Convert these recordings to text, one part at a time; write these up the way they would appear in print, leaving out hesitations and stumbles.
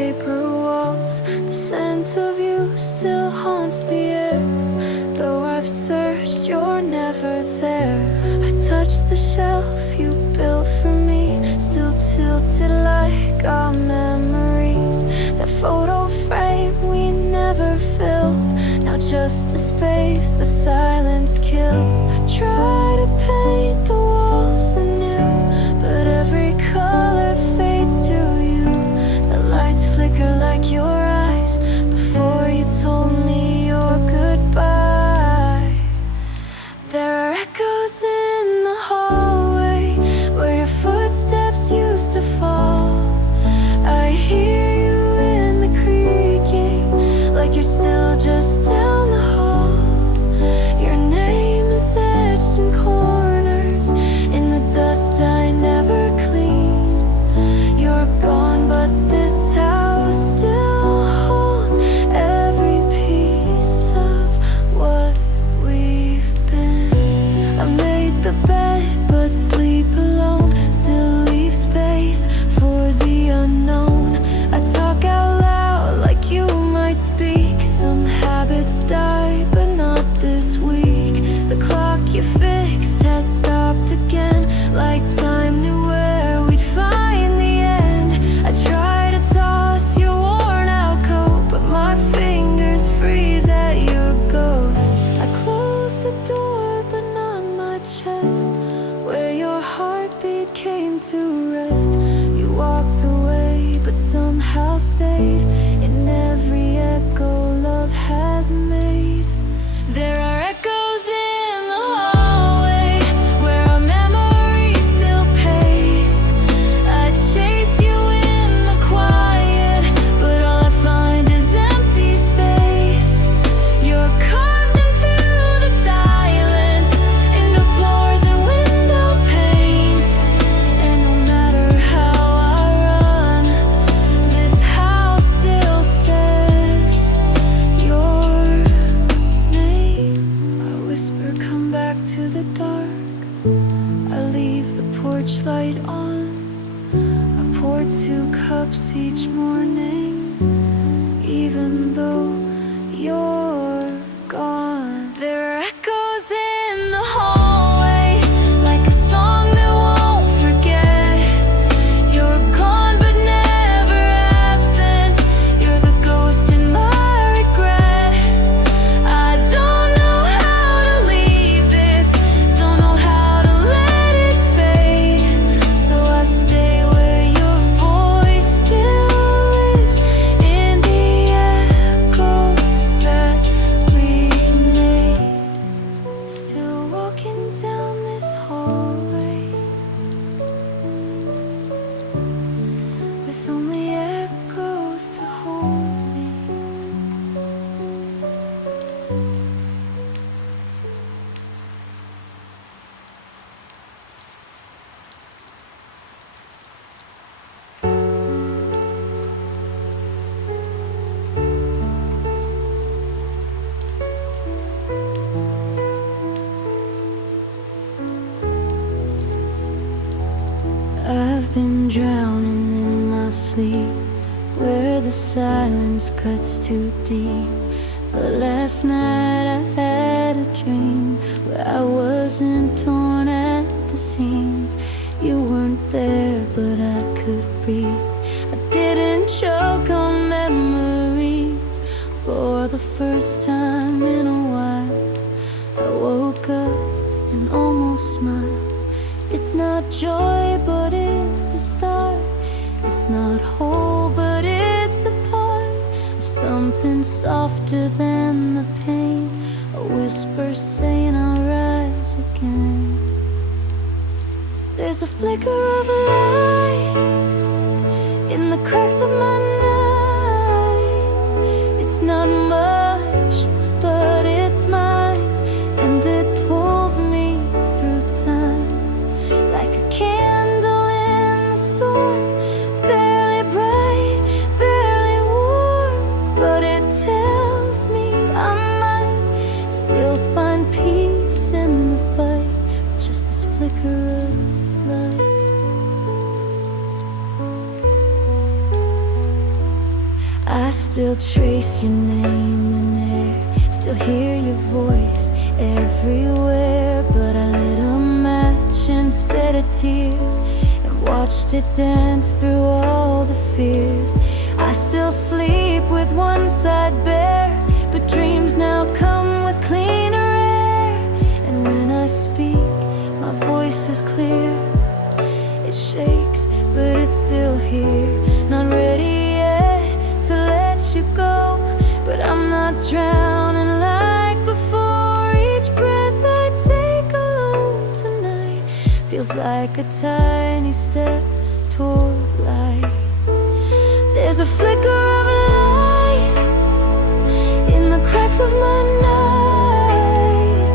paper walls. The scent of you still haunts the air. Though I've searched, you're never there. I touch the shelf you built for me, still tilted like our memories. That photo frame we never filled, now just a space the silence killed. I try to paint the walls anew, but every color fades to you. The lights flicker like your eyes before you told me your goodbye. There are echoes in the hallway where your footsteps used to fall. I hear you in the creaking, like you're still just down the hall. Your name is etched in corners, in the dust I never clean. You're gone, but this house still holds every piece of what we've been. I made the bed, but sleep alone, still leave space for the unknown. I talk out loud like you might speak. Some habits die, but not this week. The clock you fixed has stopped again, like time knew where we'd find the end. I try to toss your worn out coat, but my fingers freeze at your ghost. I close the door, but not my chest, where your heartbeat came to rest. You walked away, but somehow stayed in every echo love has made. There are echoes in the hallway where our memories still pace. I chase you in the quiet, but all I find is empty space. You're carved into the silence, into floors and window panes. And no matter how I run, this house still says your name. I whisper, come back to the dark. I leave the porch light on. I pour 2 cups each morning, even though you're gone. There are echoes in the hallway, like a song that won't forget. You're gone but never absent. You're the ghost in my regret. I don't know how to leave this, don't know how to let it fade. So I stay where your voice still lives, in the echoes that we made. Still walking down this hallway with only echoes to hold me. I've been drowning in my sleep, where the silence cuts too deep. But last night I had a dream where I wasn't torn at the seams. You weren't there, but I could breathe. I didn't choke on memories for the first time in a while. I woke up and almost smiled. It's not joy, but it's a start. It's not whole, but it's a part of something softer than the pain. A whisper saying I'll rise again. There's a flicker of light in the cracks of my night. It's not much, but it's mine, and it pulls me through time like a candle in the storm. Barely bright, barely warm, but it tells me I might still find peace in the fight. Just this flicker of light. I still trace your name in air, still hear your voice everywhere. But I lit a match instead of tears and watched it dance through all the fears. I still sleep with one side bare, but dreams now come with cleaner air. And when I speak, my voice is clear. It shakes, but it's still here. Not ready yet to let you go, but I'm not drowning like before. Each breath I take alone tonight feels like a tiny step toward light. There's a flicker of a light in the cracks of my night.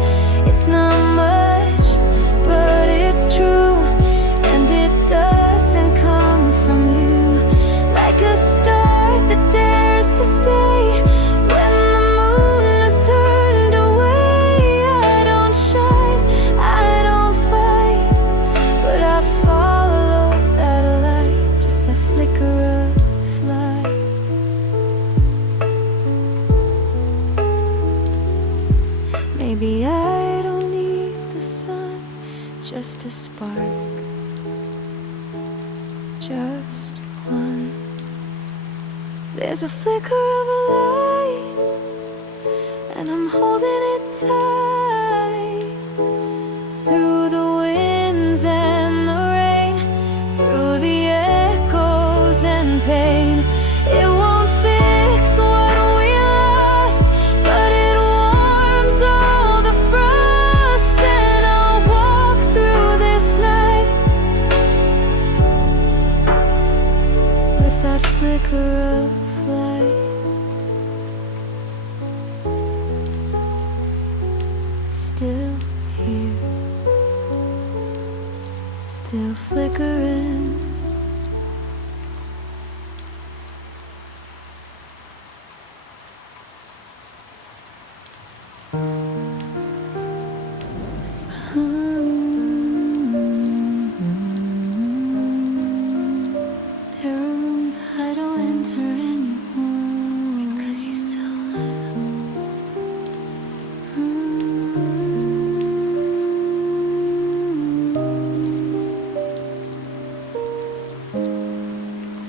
It's not much, but it's true, and it doesn't come from you. Like a star that dares to stay when the moon has turned away. I don't shine, I don't fight, but I follow that light, just that flicker of light. Maybe I don't need the sun, just a spark, just one. There's a flicker of a light, and I'm holding it tight. Through the winds and the rain, through the echoes and pain. It won't fix what we lost, but it warms all the frost. And I'll walk through this night with that flicker of light, still here, still flickering. There are rooms I don't enter anymore, because you still live.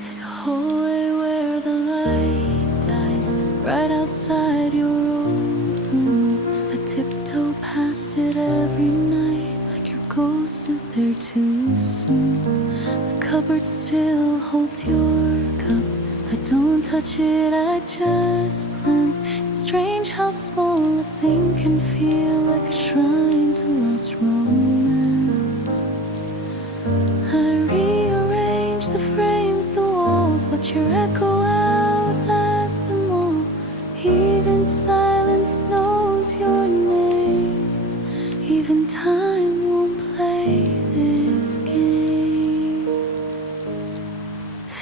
There's a hallway where the light dies, right outside your old room. I tiptoe past it every night, like your ghost is there too soon. The cupboard still holds your cup. I don't touch it, I just glance. It's strange how small a thing can feel like a shrine to lost romance. I rearrange the frames, the walls, but your echo outlasts them all. Even silence knows your name. Even time won't play this game.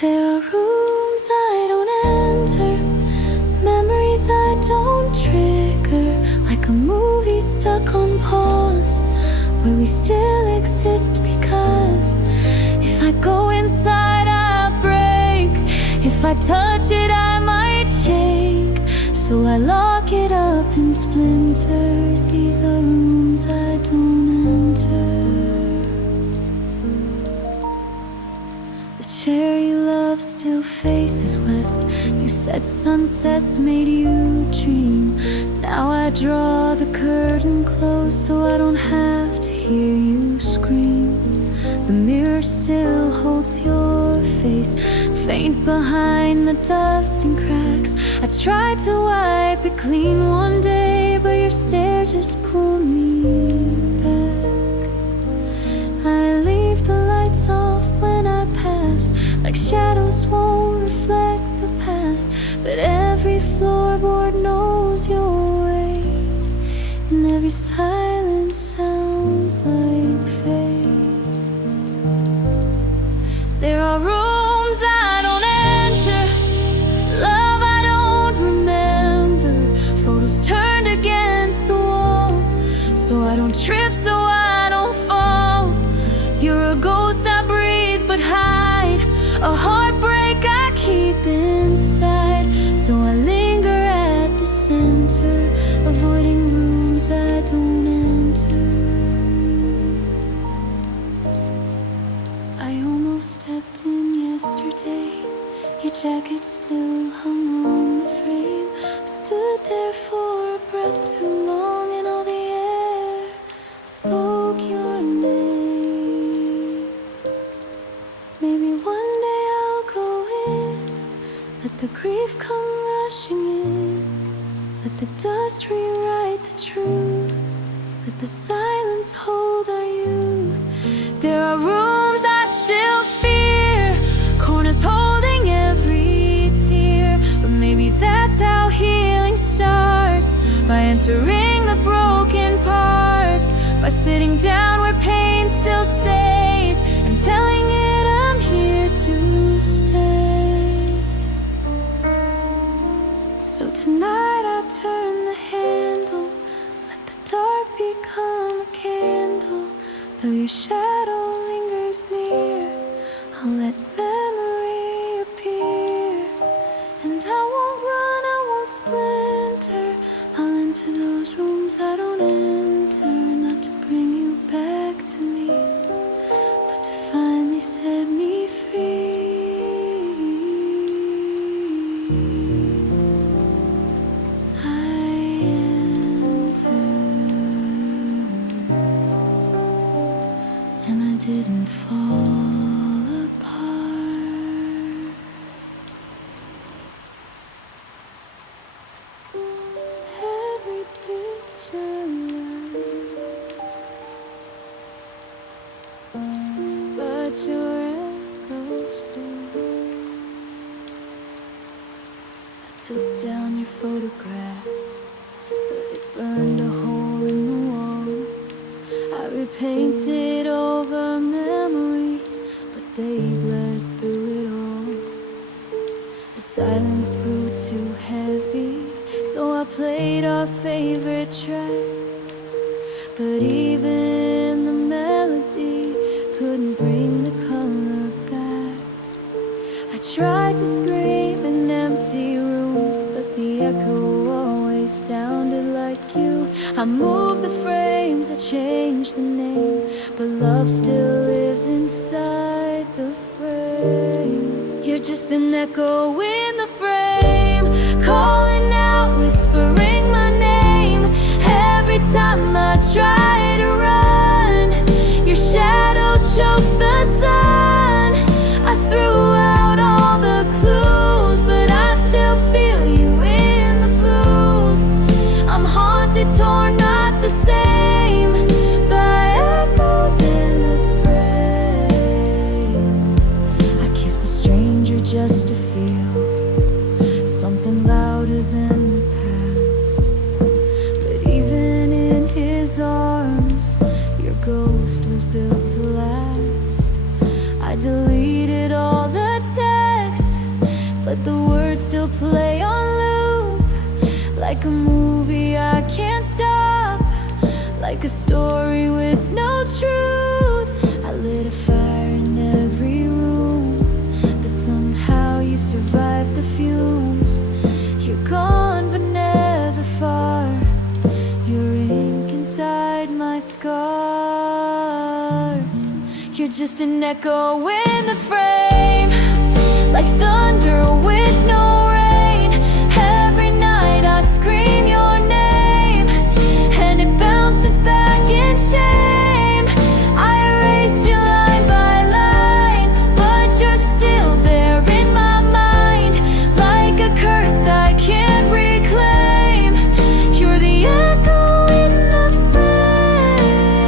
There are rooms I don't enter, memories I don't trigger, like a movie stuck on pause, where we still exist because if I go inside I'll break. If I touch it I might shake. So I lock it up in splinters. These are rooms I don't enter. The chair you love still faces west. You said sunsets made you dream. Now I draw the curtain close so I don't have to hear you scream. The mirror still holds your face, faint behind the dust and cracks. I tried to wipe it clean one day, but your stare just pulled me back. I leave the lights off when I pass, like shadows won't reflect the past. But every floorboard knows your weight, and every silence sounds like fate. There are rooms I don't enter, love I don't remember, photos turned against the wall, so I don't trip, so I don't fall. You're a ghost I breathe but hide, a heartbreak I keep inside. jacket still hung on the frame. Stood there for a breath too long, and all the air spoke your name. Maybe one day I'll go in, let the grief come rushing in, let the dust rewrite the truth, let the silence hold our youth. There are rooms I still fear, corners holding every tear, but maybe that's how healing starts, by entering the broken parts, by sitting down where pain still stays, and telling it I'm here to stay. So tonight I turn the handle, let the dark become a candle. Though your shadow lingers near, I'll let memory appear. And I won't run, I won't splinter, I'll enter those rooms I don't enter, not to bring you back to me, but to finally set me free. Didn't fall apart. Every picture lies, but your echo stays. I took down your photograph, but it burned a hole in the wall. I repainted over memories, but they bled through it all. The silence grew too heavy, so I played our favorite track. But even the melody couldn't bring the color back. I tried to scream in empty rooms, but the echo always sounded like you. I moved the frames, I changed the name, but love still lives inside the frame. You're just an echo in the frame, calling out, whispering my name. Every time I try to run, your shadow chokes the sun. I threw out all the clues, but I still feel you in the blues. I'm haunted, torn, not the same, by echoes in the frame. I kissed a stranger just to feel something louder than the past, but even in his arms, your ghost was built to last. I deleted all the text, but the words still play on loop, like a movie I can't stop, like a story with no truth. I lit a fire in every room, but somehow you survived the fumes. You're gone but never far, your ink inside my scars. You're just an echo in the frame, like thunder with no rain. Every night I scream your name, and it bounces back in shame. I erased you line by line, but you're still there in my mind, like a curse I can't reclaim. You're the echo in the frame.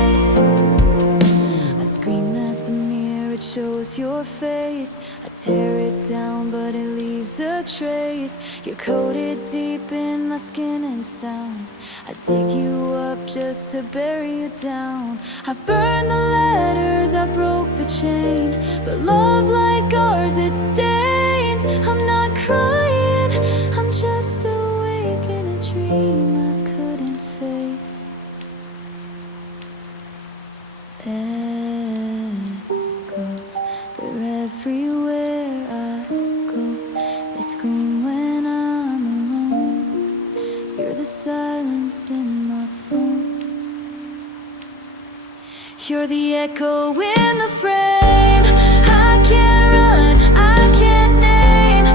I scream at the mirror, it shows your face. I tear it down, but it leaves a trace. You're coated deep in my skin and sound. I dig you up just to bury you down. I burn the letters, I broke the chain, but love like ours, it stains. I'm not crying, I'm just awake in a dream I couldn't fake. Echoes, they're everywhere I go. They scream when I'm alone. You're the silence in my phone. You're the echo in the frame. I can't run, I can't name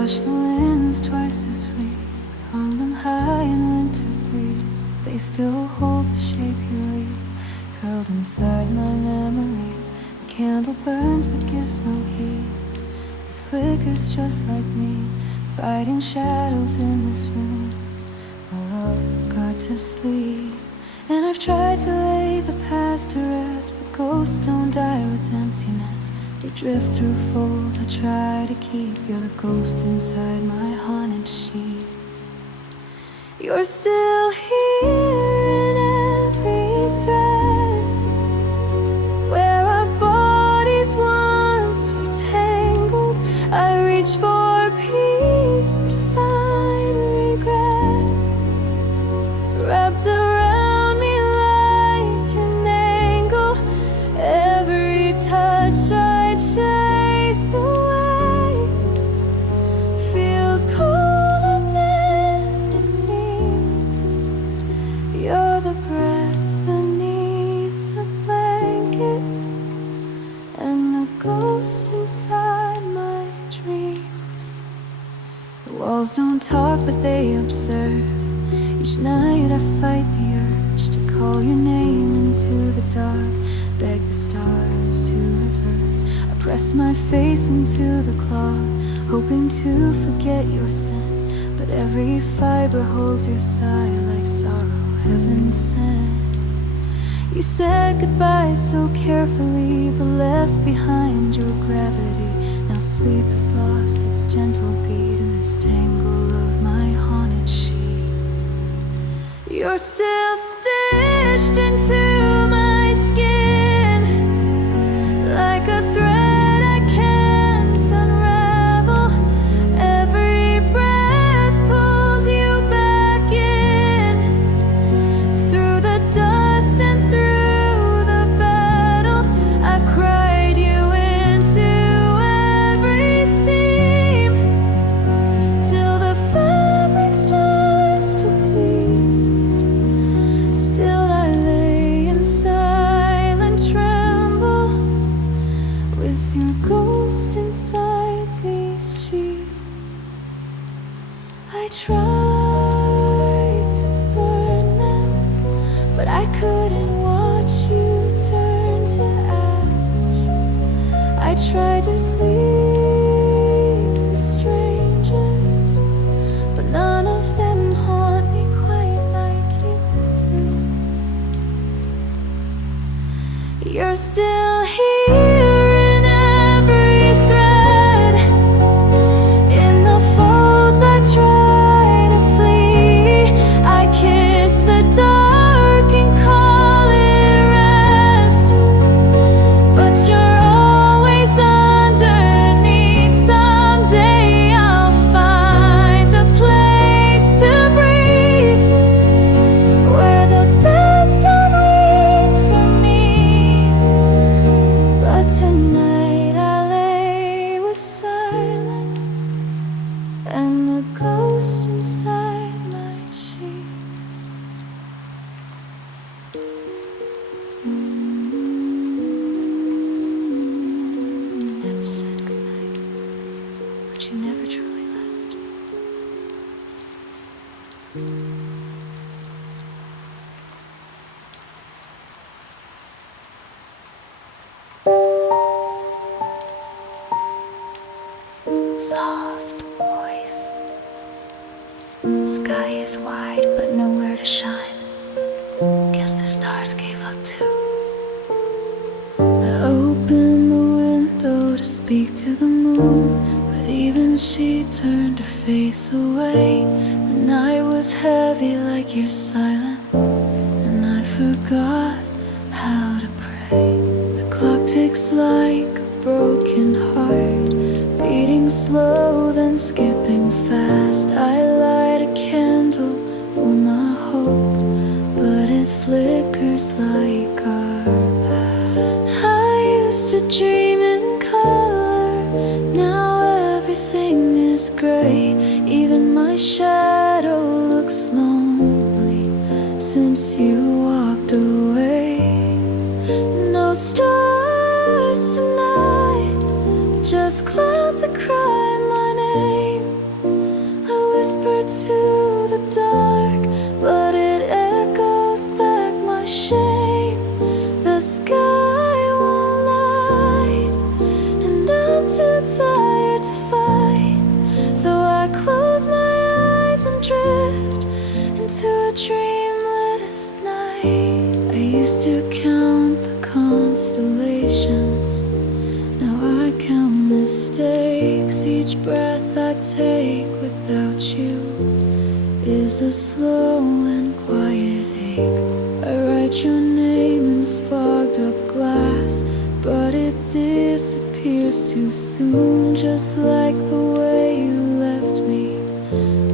watched the winds twice this week, hung them high in winter breeze. They still hold the shape you leave, curled inside my memories. The candle burns but gives no heat. It flickers just like me, fighting shadows in this room. My love got to sleep, and I've tried to lay the past to rest, but ghosts don't die with emptiness. They drift through folds I try to keep. You're the ghost inside my haunted sheet. You're still here in every thread, where our bodies once were tangled. I reach for peace but find regret wrapped around me like an angle. Every touch I chase away feels colder than it seems. You're the breath beneath the blanket, and the ghost inside my dreams. The walls don't talk but they observe. Each night I fight the urge to call your name into the dark, beg the stars to reverse. I press my face into the cloth, hoping to forget your scent, but every fiber holds your sigh like sorrow heaven sent. You said goodbye so carefully, but left behind your gravity. Now sleep has lost its gentle beat in this tangle of my haunted sheets. You're still stitched into my skin, like a thread I can't unravel. Every breath pulls you back in, through the dust and through the battle. I've cried you into every seam, till the fabric starts to bleed. Still I lay in silent tremble, with your ghost inside these sheets. I tried to burn them, but I couldn't watch you turn to ash. I tried to sleep with strangers, but none of them haunt me quite like you do. You're still here in every thread, in the folds I try to flee. I kiss the dark and call it rest, but you're always underneath. Someday I'll find a place to breathe, where the beds don't weep for me. But tonight I lay with silence, and the ghost inside my sheets. Never said goodnight, but you never truly left. Soft voice. Sky is wide, but nowhere to shine. Guess the stars gave up too. I opened the window to speak to the moon, but even she turned her face away. The night was heavy like your silence, and I forgot how to pray. The clock ticks like a broken heart, beating slow then skipping fast. I light a candle for my hope, but it flickers like our past. I used to dream in color, now everything is gray. Even my shadow looks lonely since you walked away. No stars tonight, just clouds that cry my name. whisper to the dark, but it echoes back my shame. The sky won't light, and I'm too tired to fight. So I close my eyes and drift into a dreamless night. I used to count the constellations, now I count mistakes. Each breath I take without you is a slow and quiet ache. I write your name in fogged up glass, but it disappears too soon, just like the way you left me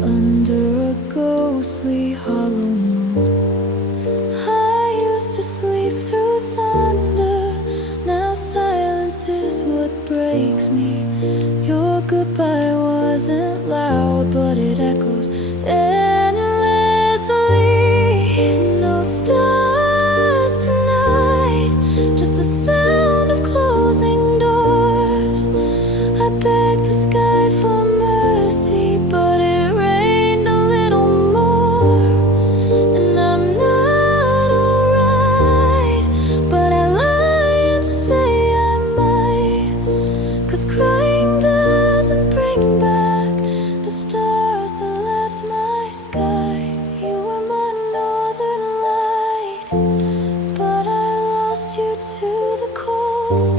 under a ghostly hollow moon. I used to sleep through thunder, now silence is what breaks me. Your goodbye wasn't loud, but it echoes endlessly. No stars tonight, just the sound of closing doors. I begged the sky for mercy, but it rained a little more. And I'm not alright, but I lie and say I might, 'cause crying doesn't bring back the stars that left my sky. You were my northern light, but I lost you to the cold.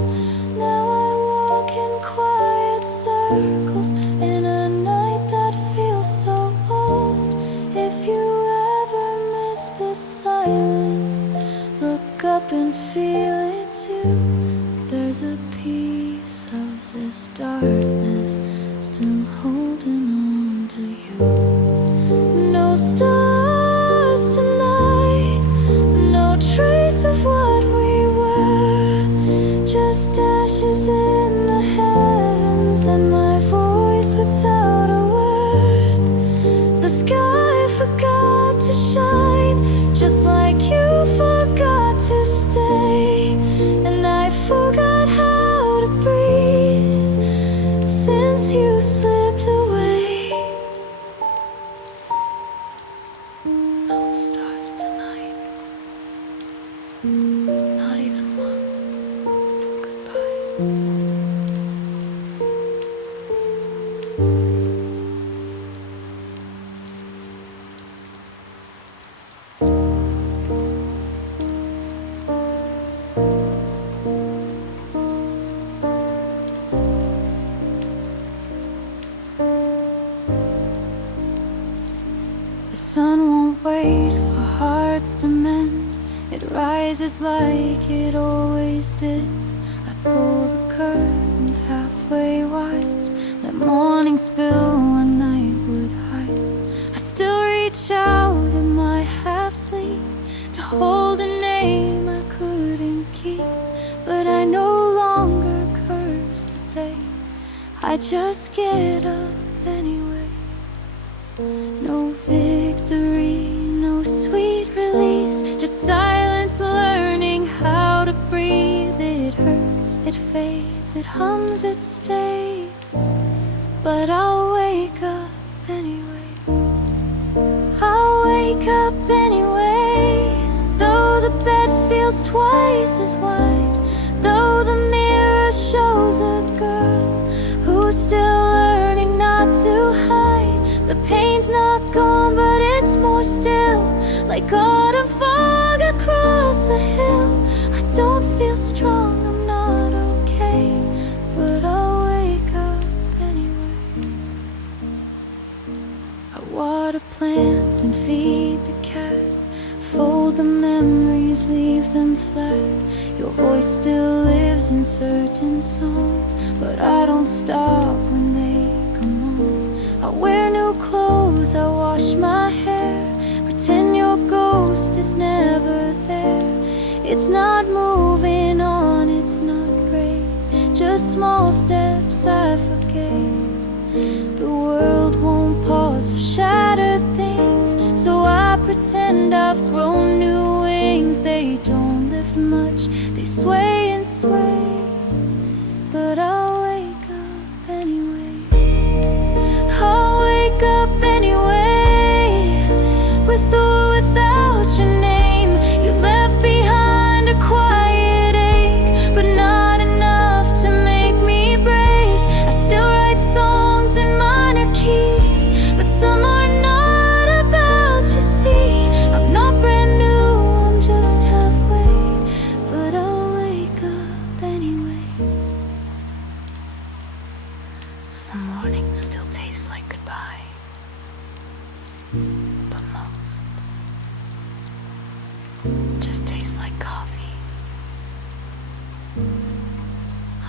Now I walk in quiet circles in a night that feels so old. If you ever miss this silence, look up and feel it too. There's a piece of this darkness still holding on to you. No stars tonight, no trace of what we were, just ashes in the heavens and my voice without a word. The sky forgot to shine, just like you forgot to stay, and I forgot how to breathe since you slipped away. No stars tonight, not even one for goodbye. The sun won't wait for hearts to mend. It rises like it always did. I pull the curtains halfway wide, let morning spill what night would hide. I still reach out in my half-sleep to hold a name I couldn't keep, but I no longer curse the day. I just get up anyway. No victory, no sweet release, just silence, learning how to breathe. It hurts, it fades, it hums, it stays, but I'll wake up anyway. I'll wake up anyway, though the bed feels twice as wide, though the mirror shows a girl who's still learning not to hide. The pain's not gone, but it's more still, like autumn fog across a hill. I don't feel strong, I'm not okay, but I'll wake up anyway. I water plants and feed the cat, fold the memories, leave them flat. Your voice still lives in certain songs, but I don't stop when they come on. I wear new clothes, I wash my hair, pretend your ghost is never there. It's not moving on, it's not brave, just small steps I forgave. The world won't pause for shattered things, so I pretend I've grown new wings. They don't lift much, they sway and sway, but I'll wake up anyway. I'll wake up anyway. morning still tastes like goodbye, but most just tastes like coffee.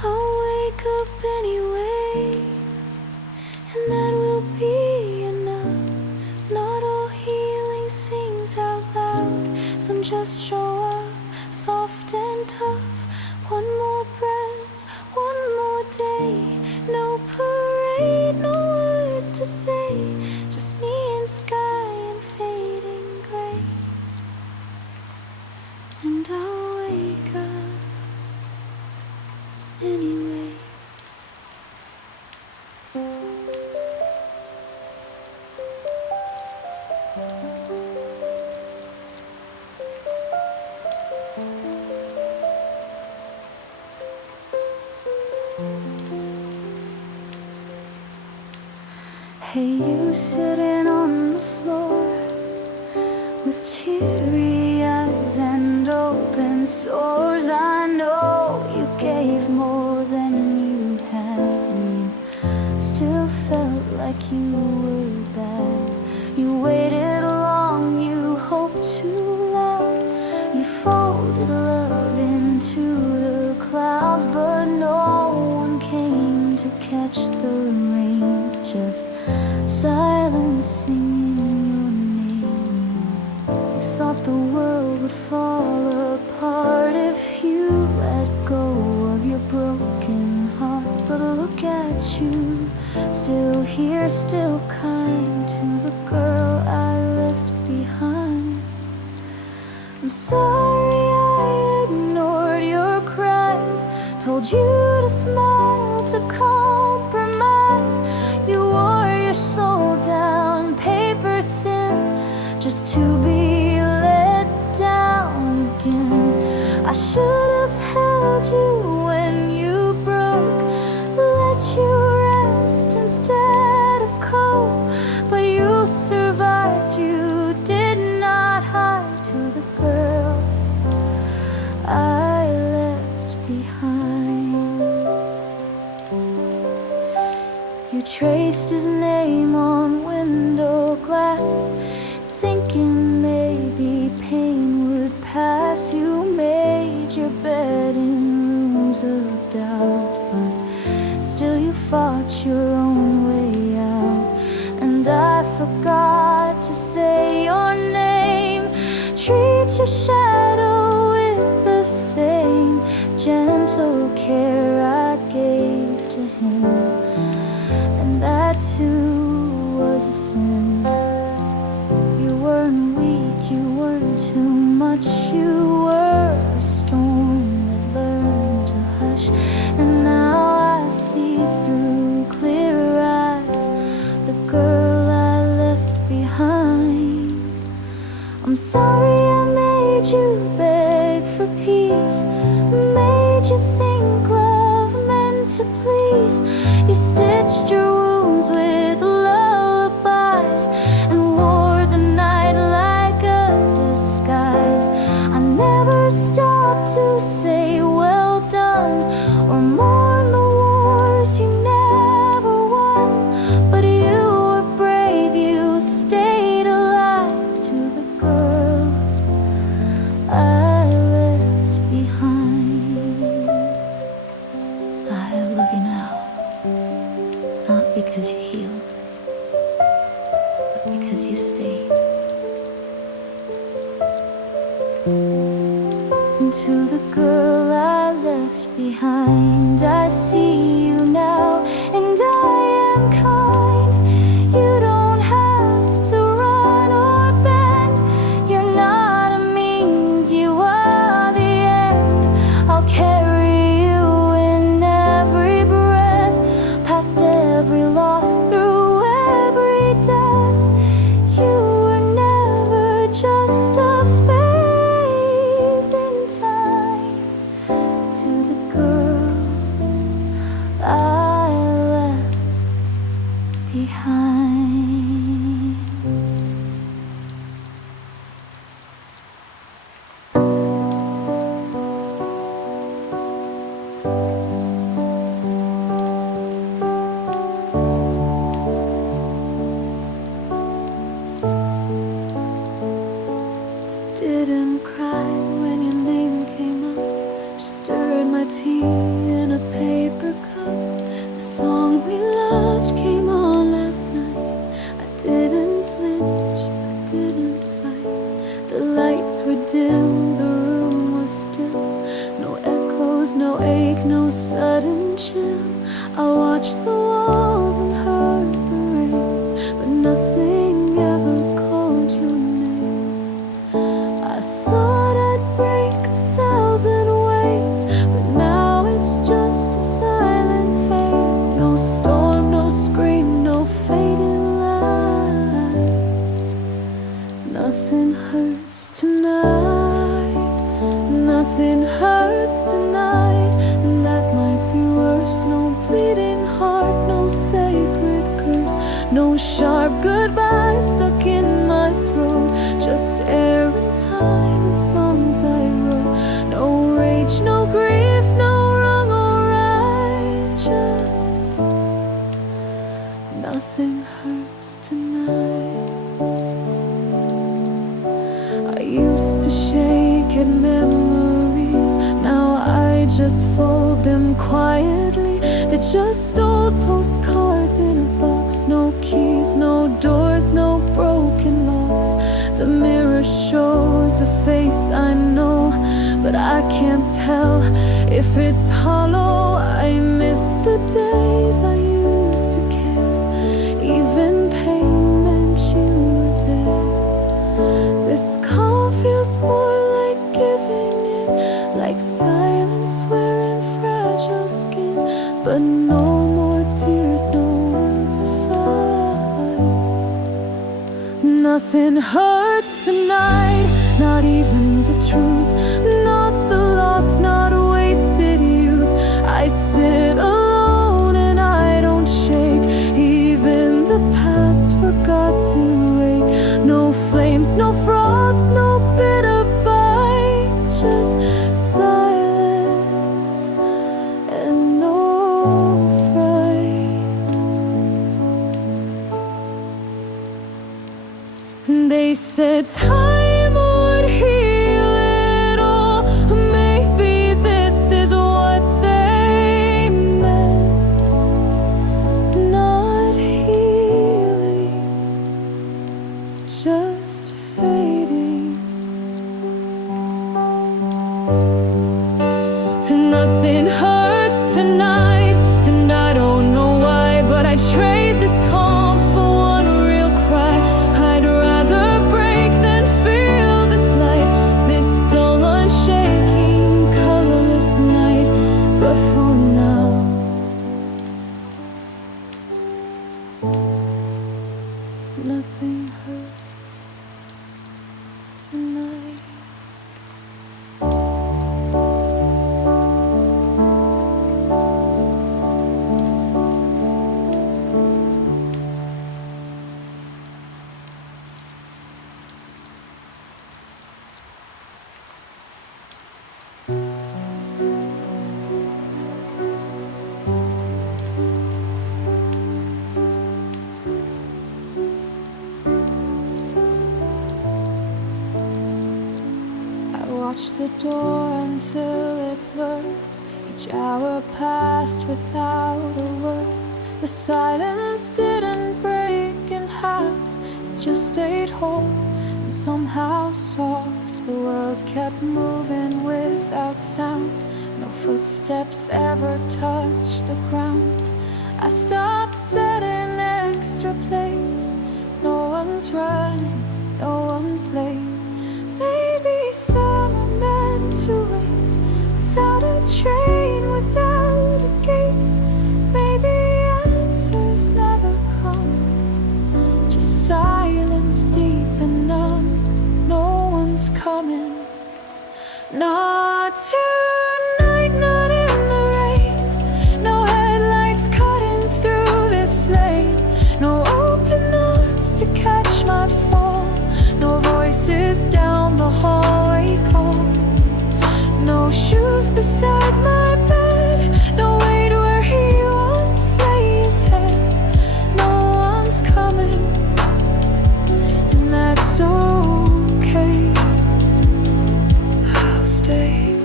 I'll wake up anyway, and that will be enough. Not all healing sings out loud. Some just show up, soft and tough. One more breath, one more day. No parade, no words to say. Just me and sky and fading gray. And I'll wake up anyway. Hey, you sitting on the floor with teary eyes and open sores. I know you gave more than you had, and you still felt like you were bad. You waited long, you hoped too loud. You folded love into the clouds, but no one came to catch the rain. Just silence singing your name. You thought the world would fall apart if you let go of your broken heart. But look at you, still here, still kind to the girl I left behind. I'm sorry I ignored your cries, told you to smile, to compromise. You wore your soul down, paper thin, just to be let down again. I should have held you when you broke, let you rest instead of cope. But you survived, you did not hide to the girl I left behind. You traced his name on window glass, thinking maybe pain would pass. You made your bed in rooms of doubt, but still you fought your own way out. And I forgot to say your name. Treat your shadow with the same gentle care I gave to him. And that too was a sin. You weren't weak, you weren't too much. You were a storm that learned to hush. And now I see through clear eyes the girl I left behind. I'm sorry I made you beg for peace, made you think love meant to please. You stitched your wounds with lullabies and wore the night like a disguise. I never stopped to say well done or mourn the wars you never won. But you were brave, you stayed alive to the girl I left behind. I love you now, not because you healed, but because you stayed. And to the girl I left behind, I see you now, and I am kind. You don't have to run or bend. You're not a means, you are the end. I'll carry you in every breath, past every loss, through every death. You were never just a phase in time. To the girl I left behind. sharp goodbyes stuck in my throat, just air and time and songs I wrote. No rage, no grief, no wrong or right, just nothing hurts tonight. I used to shake at memories, now I just fold them quietly. They're just old postcards in a box. No keys, no doors, no broken locks. The mirror shows a face I know, but I can't tell if it's hollow. I miss the days I used to care. Even pain meant you were there. This calm feels more like giving in, like silence wearing fragile skin. But no more tears, no will to fight. Nothing hurts tonight, not even the truth, not the loss, not wasted youth. I sit alone and I don't shake. Even the past forgot to wake. No flames, no frost, no bitter bite, just silence and no fright. They said time would heal it all. Maybe this is what they meant. Not healing, just fading. Nothing hurts tonight, and I don't know why, but I trade this calm for one real cry. I'd rather break than feel this light, this dull, unshaking, colorless night. But for now, nothing hurts tonight. Watched the door until it blurred. Each hour passed without a word. The silence didn't break in half, it just stayed whole and somehow soft. The world kept moving without sound. No footsteps ever touched the ground. I stopped setting extra plates. No one's running, no one's late. Maybe some are meant to wait, without a train, without a gate. Maybe answers never come, just silence deep and numb. No one's coming, not tonight, not in the rain. No headlights cutting through this lane. No open arms to catch my fall. No voices down the hallway call. No shoes beside my bed. No way to where he once lay his head. No one's coming, and that's okay. I'll stay.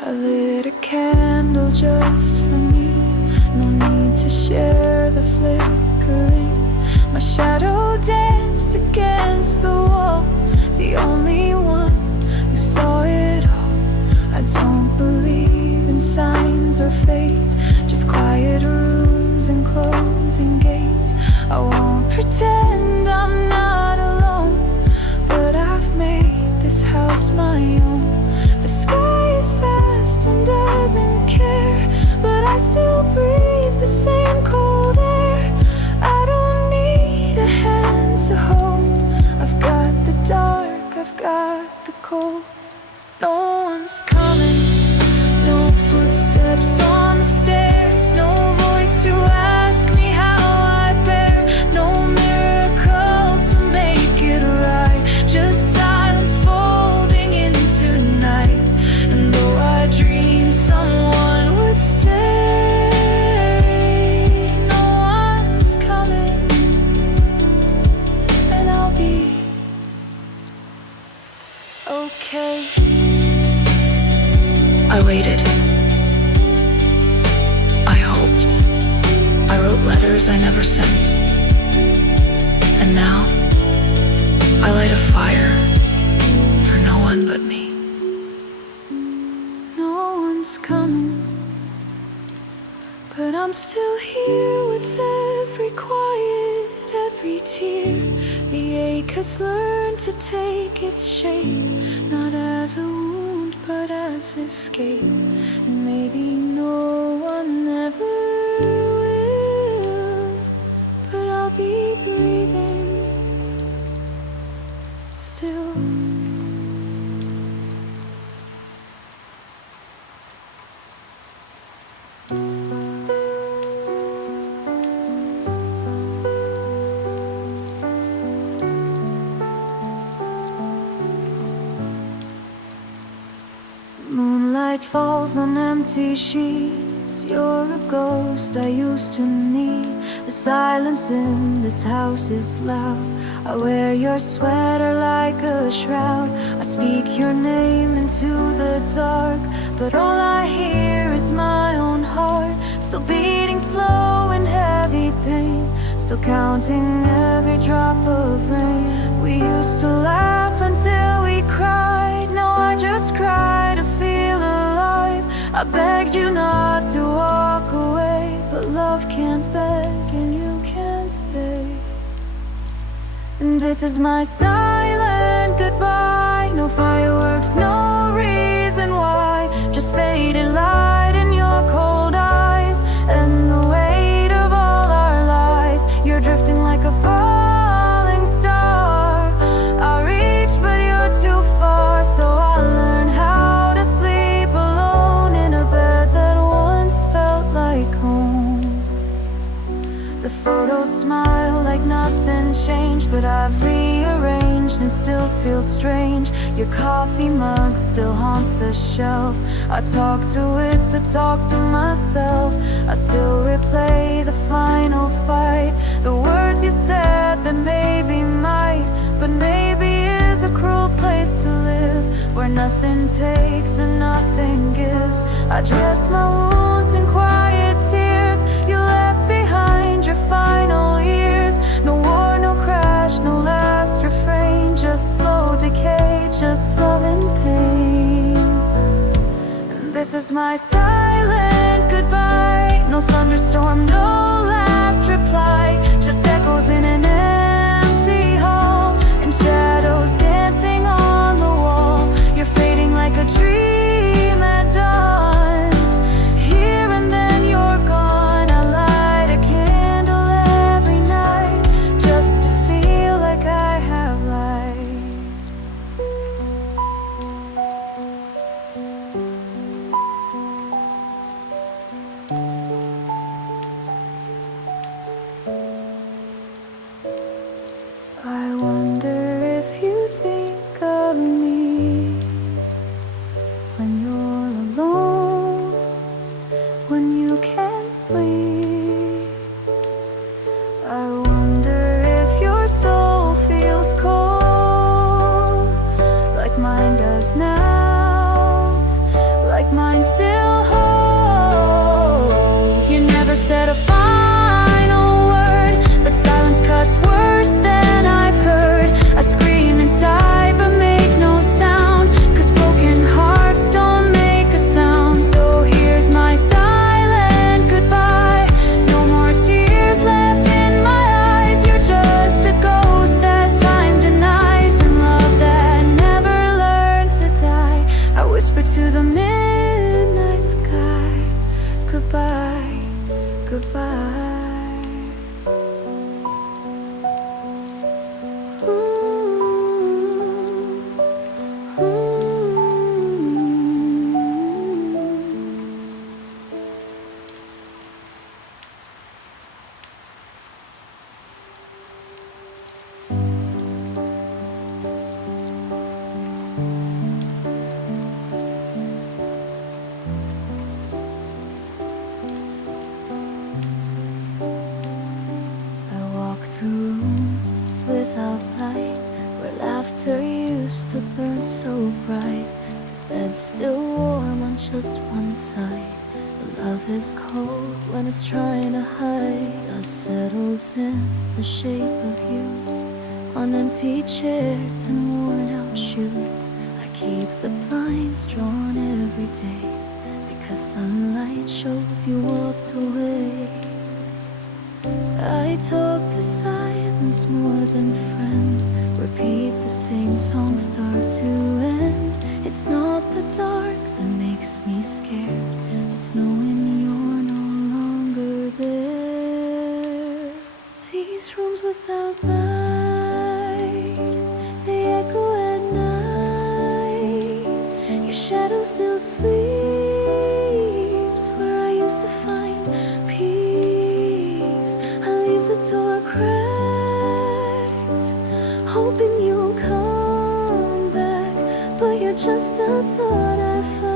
I lit a candle just for me. No need to share the flickering. My shadow danced against the wall, the only one who saw it all. I don't believe in signs or fate, just quiet rooms and closing gates. I won't pretend I'm not alone, but I've made this house my own. The sky is vast and doesn't care, but I still breathe the same cold air. I don't need a hand to hold. I've got the dark, I've got the cold. No one's coming, no footsteps on the stairs. No voice to ask me how flowers I never sent. And now I light a fire for no one but me. No one's coming, but I'm still here with every quiet, every tear. The ache has learned to take its shape, not as a wound, but as escape. And maybe no one ever will, but I'll be breathing still. Moonlight falls on empty sheets. You're a ghost I used to need. The silence in this house is loud. I wear your sweater like a shroud. I speak your name into the dark, but all I hear is my own heart, still beating slow in heavy pain, still counting every drop of rain. We used to laugh until we cried. Now I just cry to feel alive. I begged you not to walk away, but love can't beg and you can't stay. And this is my silent goodbye. No fireworks, no reason why, just faded light in your cold eyes, and the weight of all our lies. You're drifting like a falling star. I reach but you're too far, so I learn how to sleep alone in a bed that once felt like home. The photos smile like nothing changed, but I've rearranged and still feel strange. Your coffee mug still haunts the shelf. I talk to it to talk to myself. I still replay the final fight, the words you said that maybe might, but maybe is a cruel place to live, where nothing takes and nothing gives. I dress my wounds in quiet tears. You left behind your final years. No war, no crash, no last refrain, just slow decay, just love and pain. And this is my silent goodbye. No thunderstorm, no last reply, just echoes in an empty hall, and shadows dancing on the wall. You're fading like a dream at dawn. Here and then you're gone. I light a candle every night, just to feel like I have light. I wonder if you think of me when you're alone, when you can't sleep. I wonder if your soul feels cold, like mine does now, like mine still holds. You never said a final word, but silence cuts worse than I've heard. I scream inside but make no sound, 'cause broken hearts don't make a sound. So here's my silent goodbye. No more tears left in my eyes. You're just a ghost that time denies, and love that never learned to die. I whisper to the midnight sky, goodbye, goodbye. is cold when it's trying to hide. Dust settles in the shape of you on empty chairs and worn out shoes. I keep the blinds drawn every day because sunlight shows you walked away. I talk to silence more than friends, repeat the same song start to end. It's not the dark that makes me scared, it's knowing you're no longer there. These rooms without light, they echo at night. Your shadow still sleeps where I used to find peace. I leave the door cracked, hoping you'll come back, but you're just a thought I find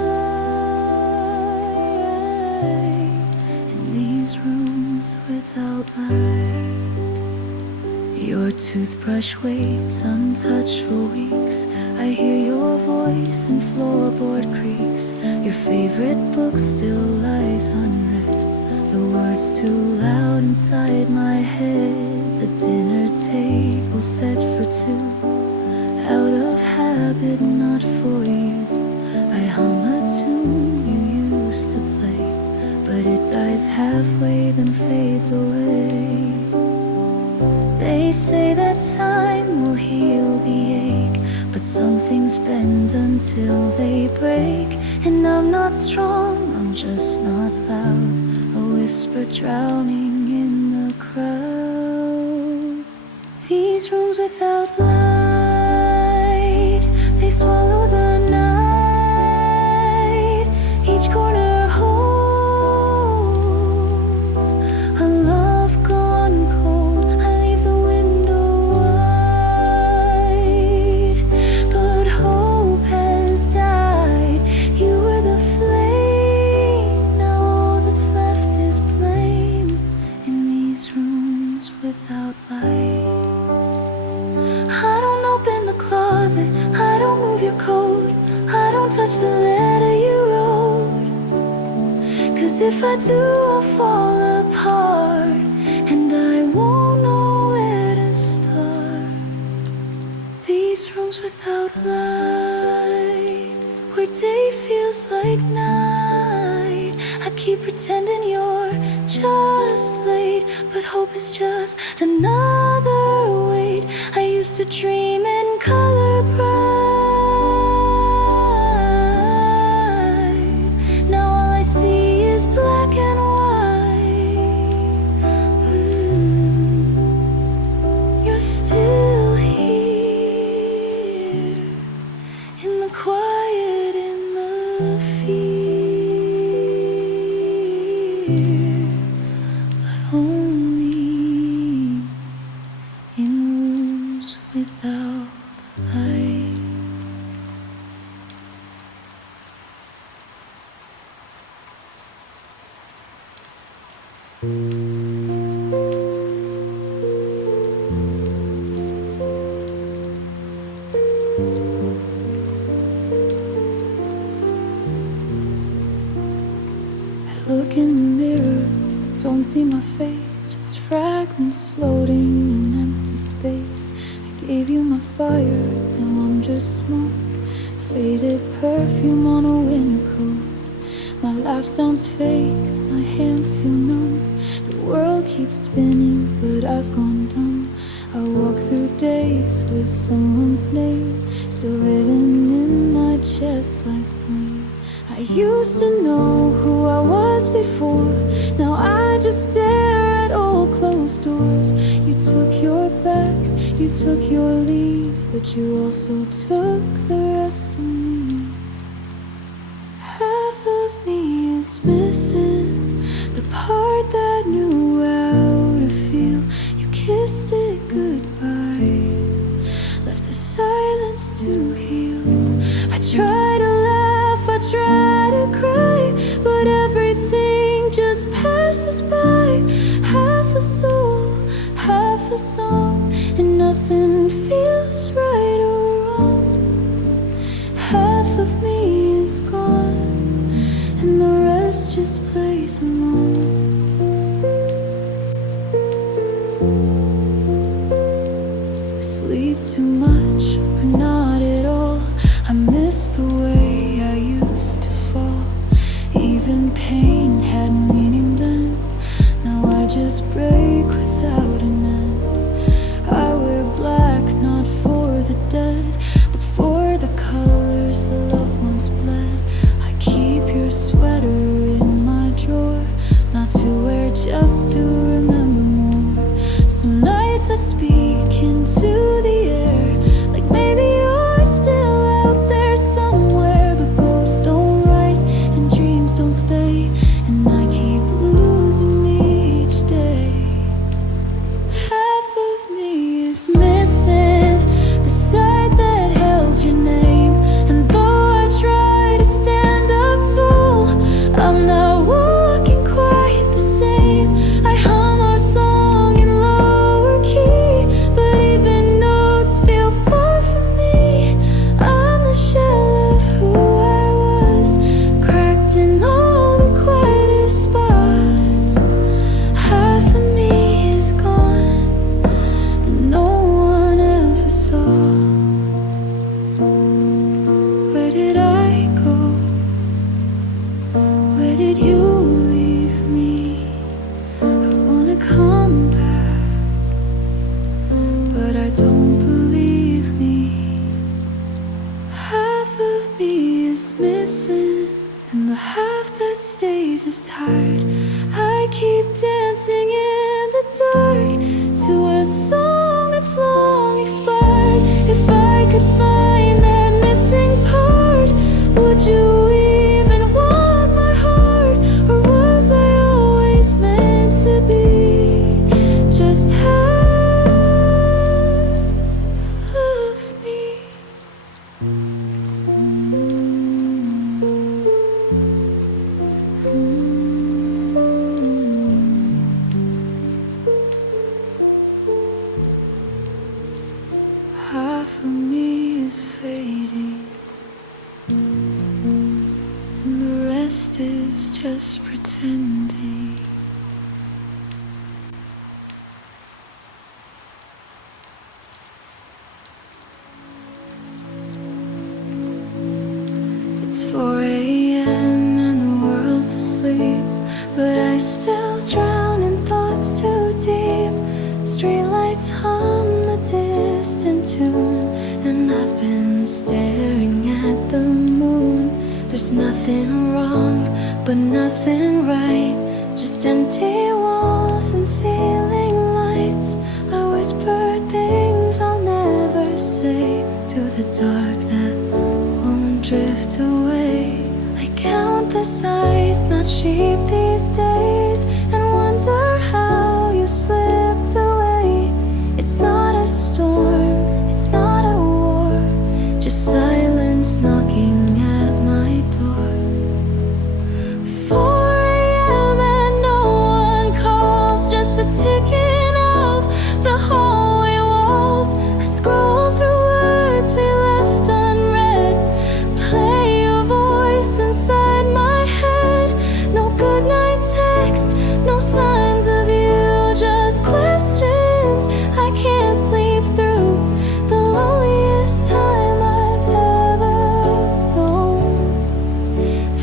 in these rooms without light. Your toothbrush waits untouched for weeks. I hear your voice in floorboard creaks. Your favorite book still lies unread, the words too loud inside my head. The dinner table set for two, out of habit, not for you. I hum a tune you used to play, but it dies halfway then fades away. They say that time will heal the ache, but some things bend until they break. And I'm not strong, I'm just not loud, a whisper drowning in the crowd. These rooms without light, they swallow the night. Each corner holds a love gone cold. I leave the window wide, but hope has died. You were the flame, now all that's left is blame in these rooms without light. I don't open the closet, I don't move your coat, I don't touch the letter you wrote, 'cause if I do I'll fall apart, and I won't know where to start. These rooms without light, where day feels like night. I keep pretending you're just late, but hope is just another wait. I used to dream in color bright, now all I see is black and white. You're still here, in the quiet, in the fear, but only in rooms without light. I look in the mirror, don't see my face, just fragments floating in empty space. I gave you my fire, now I'm just smoke, faded perfume on a winter coat. My life sounds fake, my hands feel numb. The world keeps spinning, but I've gone dumb. I walk through days with someone's name still written in my chest like flame. I used to know who I was before, now I just stare at old closed doors. You took your bags, you took your leave, but you also took the rest of me. Half of me is missing, the part that knew how to feel. You kissed it goodbye, left the silence to heal. I try to laugh, I try to cry, but everything just passes by. Half a soul, half a song, and nothing feels right or wrong. Half of me is gone, and the rest just plays along. Sleep too much or not at all. I miss the way I used to fall. Even pain had meaning then. Now I just break without an end. I wear black not for the dead, but for the colors the loved ones bled. I keep your sweater in my drawer, not to wear just to remember more. Some nights I speak into the air, like maybe you're still out there somewhere. But ghosts don't write and dreams don't stay, and I keep losing me each day. Half of me is missing, the side that held your name. And though I try to stand up tall, I'm not walking quite the same. I hum our song in lower key, but even notes feel far from me. I'm the shell of who I was, cracked in all the quietest spots. Half of me is gone, and no one ever saw. Where did I go? Where did you leave me? I wanna come back, but I don't believe me. Half of me is missing, and the half that stays is tired. I keep dancing in the dark to a song that's long expired. If I could find that missing part, would you even want my heart? Or was I always meant to be just half of me? Half of me is fading, and the rest is just pretending. It's 4 a.m. and the world's asleep, but I still drown in thoughts too deep. Streetlights hum the distant tune, and I've been staring at the moon. There's nothing wrong, but nothing right, just empty walls and ceiling lights. I whisper things I'll never say to the dark that won't drift away. I count the size, not sheep these days, and wonder how you slipped away. It's not a storm, it's not a war, just silence knocking at my door. 4 a.m. and no one calls, just the ticking of the hallway walls. I scroll through words we left unread, play your voice inside my head. No goodnight text, no signs of you, just questions I can't sleep through. The loneliest time I've ever known.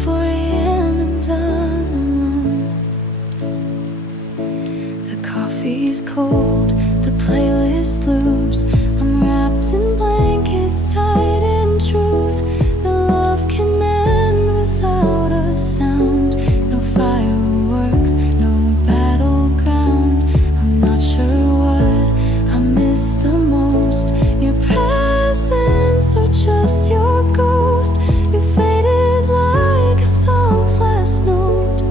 4 a.m. and I'm alone. The coffee's cold, the playlist loops. I'm wrapped in blankets, tied in truth. The love can end without a sound. No fireworks, no battleground. I'm not sure what I miss the most, your presence or just your ghost. You faded like a song's last note,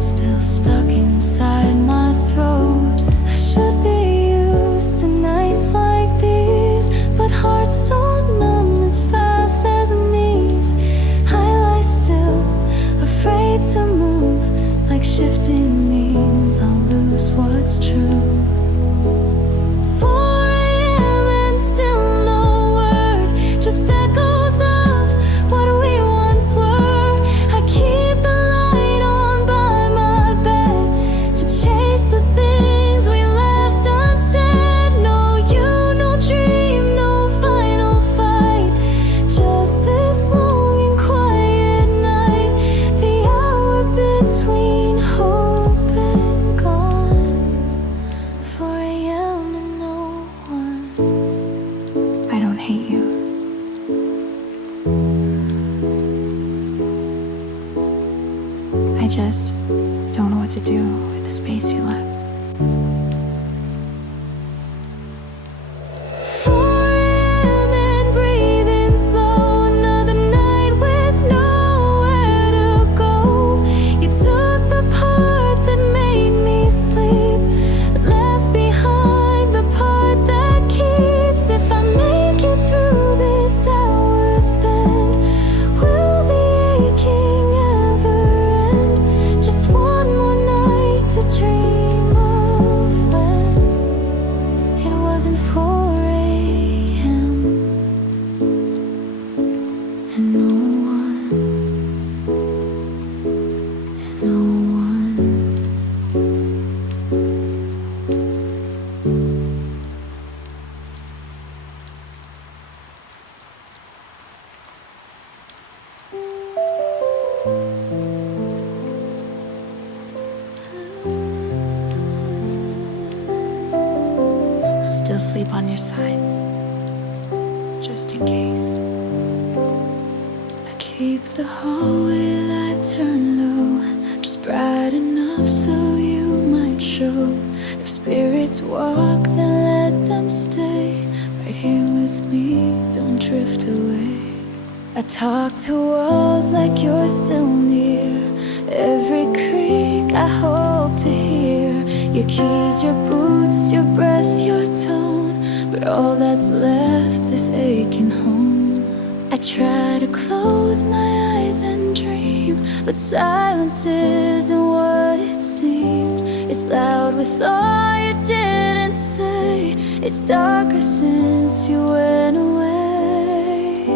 still stuck inside my throat. I should be used to nights like these, but hearts don't numb as fast as knees. I lie still, afraid to move, like shifting means I'll lose what's true. 4 a.m. and still no word, just echoes of what we once were. I keep the light on by my bed to chase the things we left still sleep on your side, just in case. I keep the hallway light turned low, just bright enough so you might show. If spirits walk, then let them stay right here with me, don't drift away. I talk to walls like you're still near. Every creak I hope to hear. Your keys, your boots, your breath, your tone, but all that's left's this aching home. I try to close my eyes and dream, but silence isn't what it seems. It's loud with all you didn't say. It's darker since you went away.